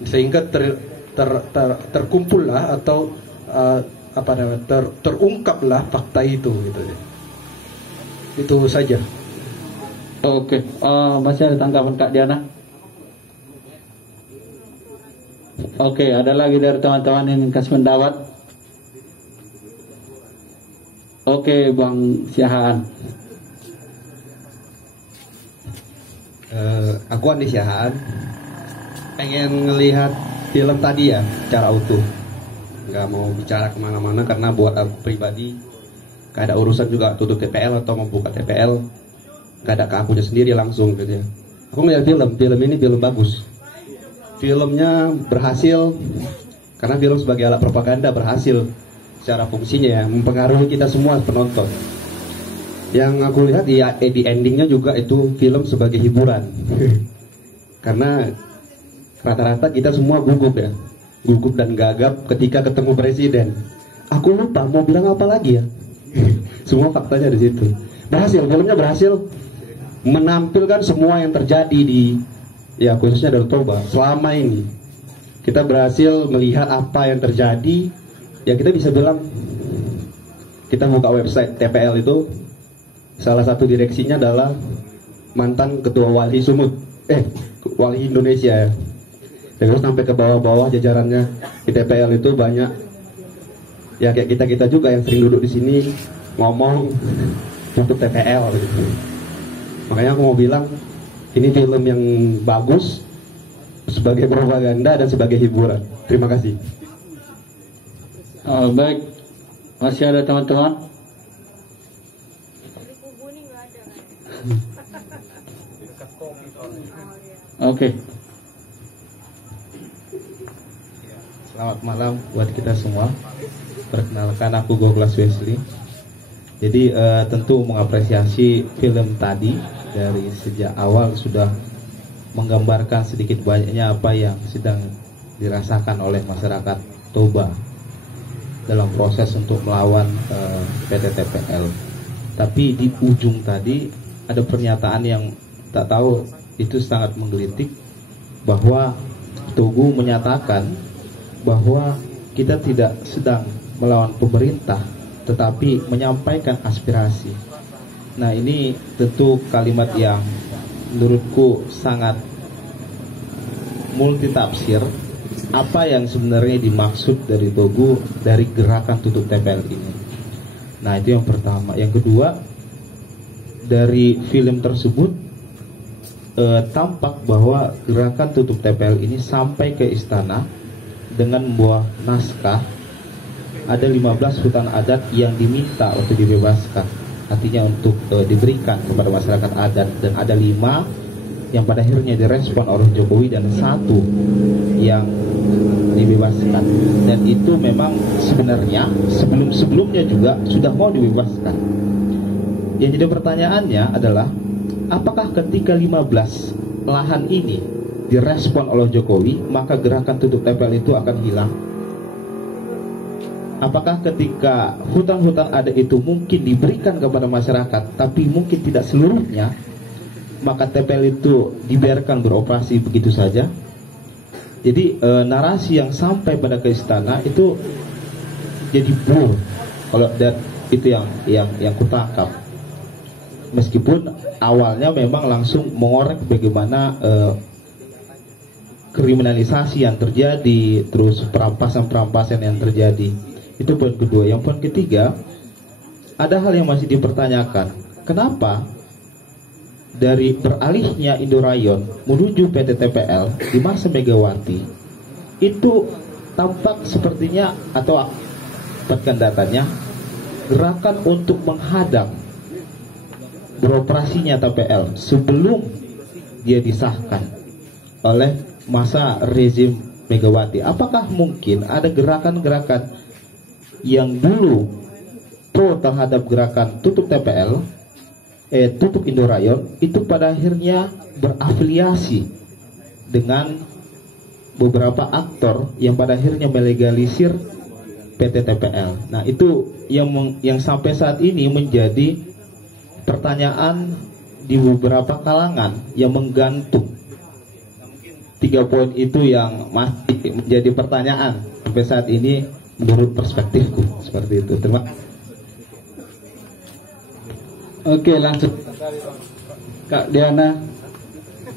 Sehingga terkumpullah atau terungkaplah fakta itu gitu. Itu saja. Oke, masih ada tanggapan Kak Diana? Oke, ada lagi dari teman-teman yang ingin kasih pendapat? Oke, Bang Siahaan. Aku Andi Siahaan. Pengen ngelihat film tadi ya secara utuh. Nggak mau bicara kemana-mana karena buat aku pribadi gak ada urusan juga tutup TPL atau membuka TPL, gak ada ke akunya sendiri langsung gitu ya. Aku ngeliat film ini film bagus. Filmnya berhasil karena film sebagai alat propaganda berhasil secara fungsinya ya, mempengaruhi kita semua penonton. Yang aku lihat di endingnya juga itu film sebagai hiburan. Karena rata-rata kita semua gugup ya, gugup dan gagap ketika ketemu presiden. Aku lupa mau bilang apa lagi ya. Semua faktanya di situ. Filmnya berhasil menampilkan semua yang terjadi di ya khususnya Danau Toba selama ini. Kita berhasil melihat apa yang terjadi. Ya kita bisa bilang kita buka website TPL itu salah satu direksinya adalah mantan ketua Wali Sumut, Wali Indonesia ya. Terus sampai ke bawah-bawah jajarannya di TPL itu banyak ya kayak kita juga yang sering duduk di sini ngomong untuk TPL gitu. Makanya aku mau bilang ini film yang bagus sebagai propaganda dan sebagai hiburan. Terima kasih. Baik, masih ada teman-teman? Oke. Selamat malam buat kita semua. Perkenalkan aku Goglas Wesley. Jadi tentu mengapresiasi film tadi dari sejak awal sudah menggambarkan sedikit banyaknya apa yang sedang dirasakan oleh masyarakat Toba dalam proses untuk melawan PT TPL. Tapi di ujung tadi ada pernyataan yang tak tahu itu sangat menggelitik, bahwa Togu menyatakan bahwa kita tidak sedang melawan pemerintah tetapi menyampaikan aspirasi. Nah, ini tentu kalimat yang menurutku sangat multitafsir. Apa yang sebenarnya dimaksud dari Togu dari gerakan tutup TPL ini? Nah, itu yang pertama. Yang kedua, dari film tersebut tampak bahwa gerakan tutup TPL ini sampai ke istana dengan membawa naskah ada 15 hutan adat yang diminta untuk dibebaskan, artinya untuk diberikan kepada masyarakat adat, dan ada 5 yang pada akhirnya direspon oleh Jokowi dan 1 yang dibebaskan. Dan itu memang sebenarnya sebelum-sebelumnya juga sudah mau dibebaskan. Yang jadi pertanyaannya adalah, apakah ketika 15 lahan ini direspon oleh Jokowi, maka gerakan tutup TPL itu akan hilang? Apakah ketika hutan-hutan adat itu mungkin diberikan kepada masyarakat, tapi mungkin tidak seluruhnya, maka TPL itu dibiarkan beroperasi begitu saja? Jadi narasi yang sampai pada ke istana itu jadi blur. Kalau itu yang kutangkap. Meskipun awalnya memang langsung mengorek bagaimana kriminalisasi yang terjadi, terus perampasan yang terjadi. Itu poin kedua. Yang poin ketiga, ada hal yang masih dipertanyakan. Kenapa dari beralihnya Indorayon menuju PT TPL di masa Megawati itu tampak sepertinya, atau dapatkan datanya, gerakan untuk menghadang beroperasinya TPL sebelum dia disahkan oleh masa rezim Megawati. Apakah mungkin ada gerakan-gerakan yang dulu pro terhadap gerakan tutup TPL, tutup Indorayon, itu pada akhirnya berafiliasi dengan beberapa aktor yang pada akhirnya melegalisir PT TPL. Nah, itu yang sampai saat ini menjadi pertanyaan di beberapa kalangan yang menggantung. 3 poin itu yang masih menjadi pertanyaan sampai saat ini menurut perspektifku, seperti itu. Terima kasih. Oke, lanjut. Kak Diana,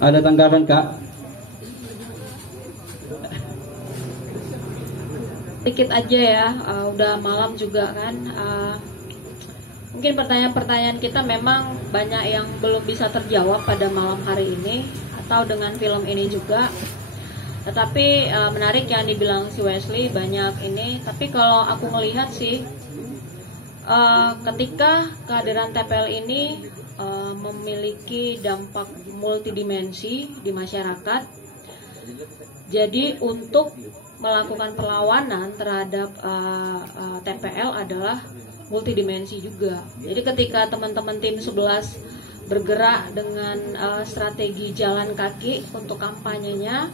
ada tanggapan, Kak? Dikit aja ya, udah malam juga kan. Mungkin pertanyaan-pertanyaan kita memang banyak yang belum bisa terjawab pada malam hari ini, atau dengan film ini juga. Tetapi menarik yang dibilang si Wesley, banyak ini. Tapi kalau aku melihat sih, ketika kehadiran TPL ini memiliki dampak multidimensi di masyarakat, jadi untuk melakukan perlawanan terhadap TPL adalah multidimensi juga. Jadi ketika teman-teman tim 11 bergerak dengan strategi jalan kaki untuk kampanyenya,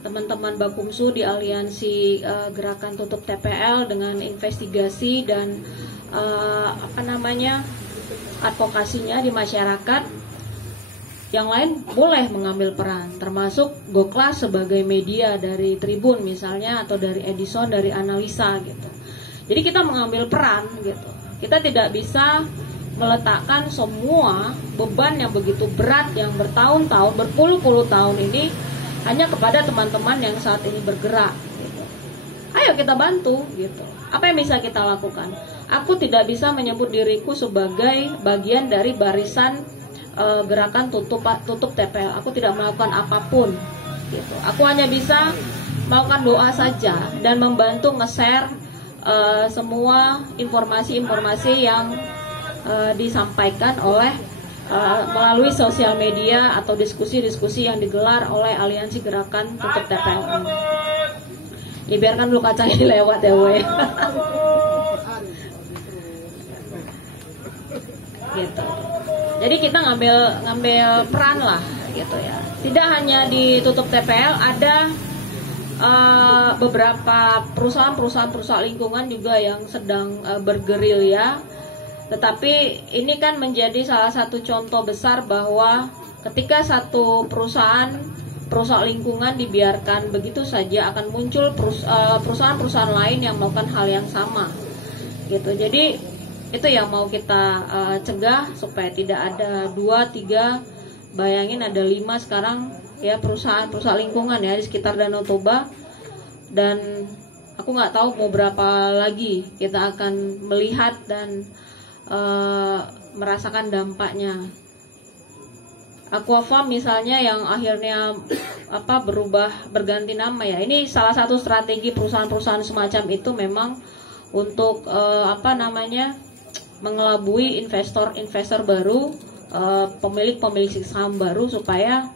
teman-teman Bakumsu di aliansi gerakan tutup TPL dengan investigasi dan advokasinya di masyarakat, yang lain boleh mengambil peran, termasuk Goklas sebagai media dari Tribun misalnya, atau dari Edison, dari analisa gitu. Jadi kita mengambil peran gitu. Kita tidak bisa meletakkan semua beban yang begitu berat yang bertahun-tahun, berpuluh-puluh tahun ini hanya kepada teman-teman yang saat ini bergerak gitu. Ayo kita bantu gitu. Apa yang bisa kita lakukan? Aku tidak bisa menyebut diriku sebagai bagian dari barisan gerakan tutup TPL. Aku tidak melakukan apapun gitu. Aku hanya bisa melakukan doa saja dan membantu nge-share semua informasi-informasi yang disampaikan oleh melalui sosial media atau diskusi-diskusi yang digelar oleh aliansi gerakan tutup TPL ini. Ya biarkan dulu kacang ini lewat ya, we. Gitu. Jadi kita ngambil peran lah gitu ya. Tidak hanya di tutup TPL, ada beberapa perusahaan lingkungan juga yang sedang bergerilya. Tetapi ini kan menjadi salah satu contoh besar bahwa ketika satu perusahaan lingkungan dibiarkan begitu saja, akan muncul perusahaan-perusahaan lain yang melakukan hal yang sama gitu. Jadi itu yang mau kita cegah supaya tidak ada 2, 3, bayangin ada 5 sekarang ya perusahaan lingkungan ya di sekitar Danau Toba, dan aku nggak tahu mau berapa lagi kita akan melihat dan merasakan dampaknya. Aquafarm misalnya yang akhirnya berganti nama ya. Ini salah satu strategi perusahaan-perusahaan semacam itu memang untuk mengelabui investor baru, pemilik saham baru, supaya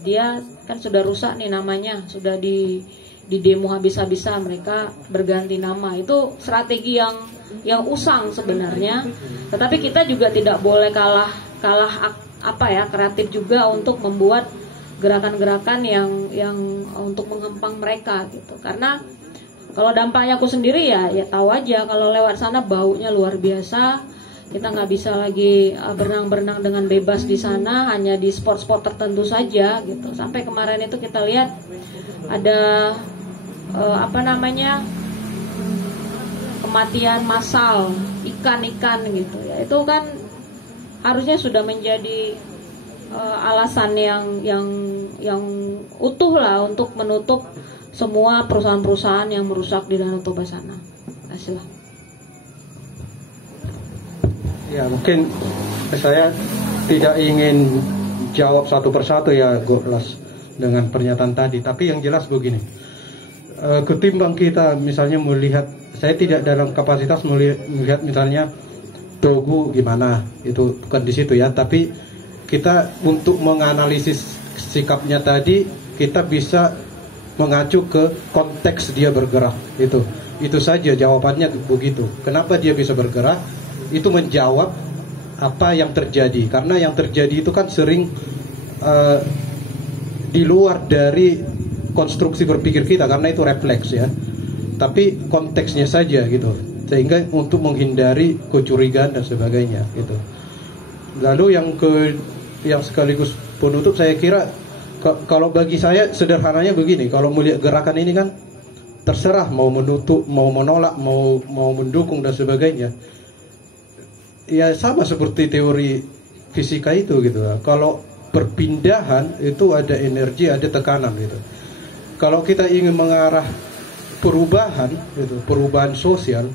dia kan sudah rusak nih namanya, sudah di demo habis-habisan, mereka berganti nama. Itu strategi yang usang sebenarnya, tetapi kita juga tidak boleh kalah kreatif juga untuk membuat gerakan-gerakan yang untuk mengempang mereka gitu. Karena kalau dampaknya aku sendiri ya tahu aja, kalau lewat sana baunya luar biasa. Kita nggak bisa lagi berenang-berenang dengan bebas di sana, hanya di spot-spot tertentu saja gitu. Sampai kemarin itu kita lihat ada kematian massal ikan gitu ya. Itu kan harusnya sudah menjadi alasan yang utuh lah untuk menutup semua perusahaan-perusahaan yang merusak di Danau Toba sana. Terima kasih. Ya, mungkin saya tidak ingin jawab satu persatu ya Goklas dengan pernyataan tadi, tapi yang jelas begini, ketimbang kita misalnya melihat, saya tidak dalam kapasitas melihat misalnya Togu gimana, itu bukan di situ ya, tapi kita untuk menganalisis sikapnya tadi, kita bisa mengacu ke konteks dia bergerak, itu saja jawabannya begitu. Kenapa dia bisa bergerak? Itu menjawab apa yang terjadi, karena yang terjadi itu kan sering di luar dari konstruksi berpikir kita, karena itu refleks ya, tapi konteksnya saja gitu, sehingga untuk menghindari kecurigaan dan sebagainya gitu. Lalu yang sekaligus penutup, saya kira kalau bagi saya sederhananya begini, kalau melihat gerakan ini kan terserah mau menutup, mau menolak, mau mendukung dan sebagainya. Ya sama seperti teori fisika itu gitu. Kalau perpindahan itu ada energi, ada tekanan gitu. Kalau kita ingin mengarah perubahan gitu, perubahan sosial,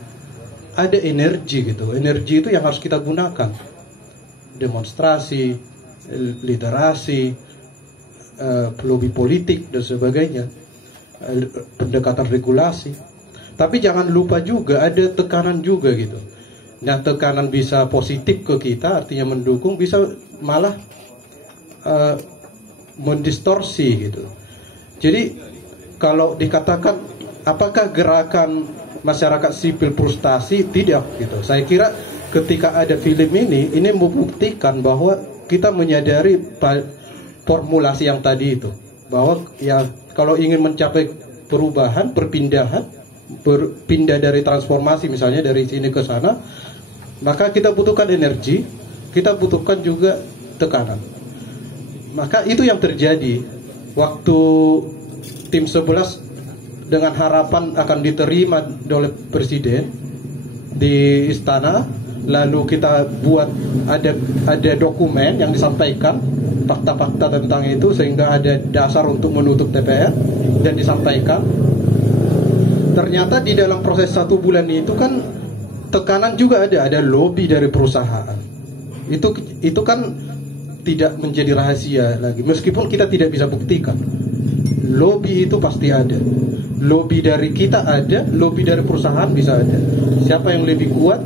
ada energi gitu. Energi itu yang harus kita gunakan. Demonstrasi, literasi, lobby politik dan sebagainya, pendekatan regulasi. Tapi jangan lupa juga ada tekanan juga gitu. Nah, tekanan bisa positif ke kita, artinya mendukung, bisa malah mendistorsi gitu. Jadi kalau dikatakan apakah gerakan masyarakat sipil frustasi, tidak gitu. Saya kira ketika ada film ini membuktikan bahwa kita menyadari formulasi yang tadi itu, bahwa ya kalau ingin mencapai perubahan, perpindahan, berpindah dari transformasi misalnya dari sini ke sana, maka kita butuhkan energi, kita butuhkan juga tekanan. Maka itu yang terjadi waktu tim 11 dengan harapan akan diterima oleh presiden di istana, lalu kita buat ada dokumen yang disampaikan fakta-fakta tentang itu, sehingga ada dasar untuk menutup TPR dan disampaikan. Ternyata di dalam proses 1 bulan itu kan tekanan juga ada lobby dari perusahaan. Itu kan tidak menjadi rahasia lagi, meskipun kita tidak bisa buktikan. Lobby itu pasti ada. Lobby dari kita ada, lobby dari perusahaan bisa ada. Siapa yang lebih kuat,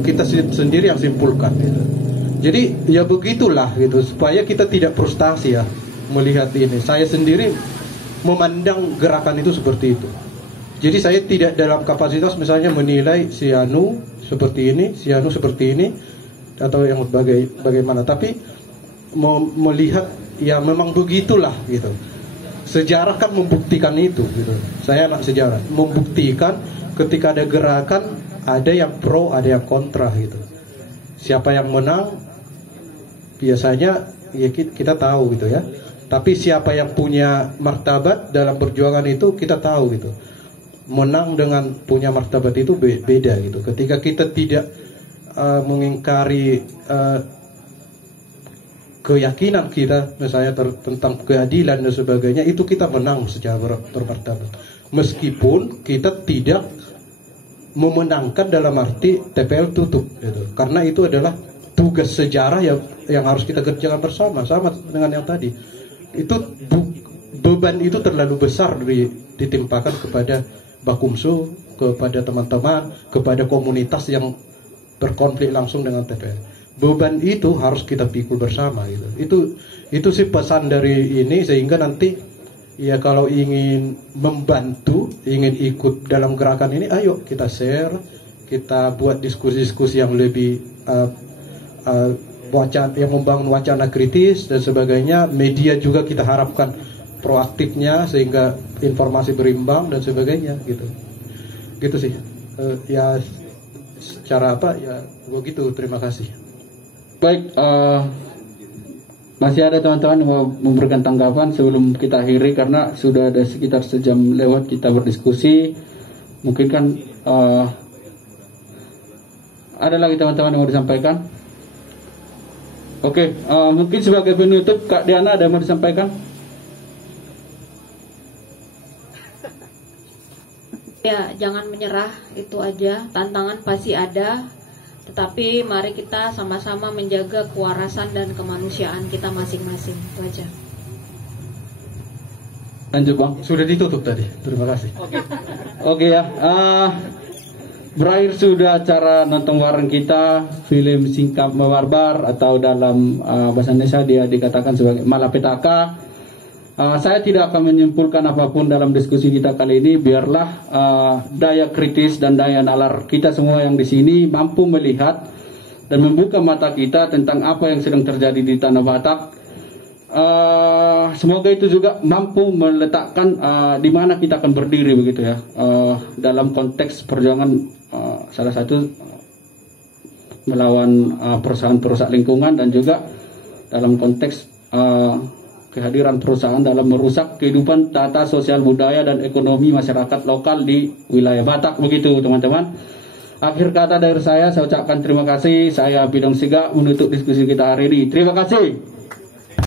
kita sendiri yang simpulkan gitu. Jadi ya begitulah gitu, supaya kita tidak frustasi ya melihat ini. Saya sendiri memandang gerakan itu seperti itu. Jadi saya tidak dalam kapasitas misalnya menilai si Anu seperti ini, si Anu seperti ini, atau yang bagaimana. Tapi melihat ya memang begitulah gitu. Sejarah kan membuktikan itu gitu. Saya anak sejarah, membuktikan ketika ada gerakan, ada yang pro, ada yang kontra gitu. Siapa yang menang biasanya ya kita tahu gitu ya. Tapi siapa yang punya martabat dalam perjuangan itu kita tahu gitu. Menang dengan punya martabat itu beda gitu. Ketika kita tidak mengingkari keyakinan kita misalnya tentang keadilan dan sebagainya, itu kita menang secara bermartabat. Meskipun kita tidak memenangkan dalam arti TPL tutup gitu. Karena itu adalah tugas sejarah yang harus kita kerjakan bersama, sama dengan yang tadi. Itu beban itu terlalu besar ditimpakan kepada Bakumsu, kepada teman-teman, kepada komunitas yang berkonflik langsung dengan TPN. Beban itu harus kita pikul bersama gitu. Itu sih pesan dari ini, sehingga nanti ya kalau ingin membantu, ingin ikut dalam gerakan ini, ayo kita share, kita buat diskusi-diskusi yang lebih yang membangun wacana kritis dan sebagainya. Media juga kita harapkan proaktifnya sehingga informasi berimbang dan sebagainya gitu sih. Ya secara apa ya begitu. Terima kasih. Baik, masih ada teman-teman yang mau memberikan tanggapan sebelum kita akhiri, karena sudah ada sekitar sejam lewat kita berdiskusi. Mungkin kan ada lagi teman-teman yang mau disampaikan. Oke, mungkin sebagai penutup Kak Diana ada yang mau disampaikan? Ya, jangan menyerah, itu aja. Tantangan pasti ada, tetapi mari kita sama-sama menjaga kewarasan dan kemanusiaan kita masing-masing. Itu aja. Lanjut Bang. Sudah ditutup tadi. Terima kasih. Oke ya. Berakhir sudah acara nonton bareng kita film Singkap Barbar, atau dalam bahasa Indonesia dia dikatakan sebagai Malapetaka. Saya tidak akan menyimpulkan apapun dalam diskusi kita kali ini. Biarlah daya kritis dan daya nalar kita semua yang di sini mampu melihat dan membuka mata kita tentang apa yang sedang terjadi di Tanah Batak. Semoga itu juga mampu meletakkan di mana kita akan berdiri begitu ya, dalam konteks perjuangan salah satu melawan perusahaan-perusahaan lingkungan, dan juga dalam konteks kehadiran perusahaan dalam merusak kehidupan tata sosial budaya dan ekonomi masyarakat lokal di wilayah Batak begitu teman-teman. Akhir kata dari saya ucapkan terima kasih. Saya Bidong Siga menutup diskusi kita hari ini. Terima kasih.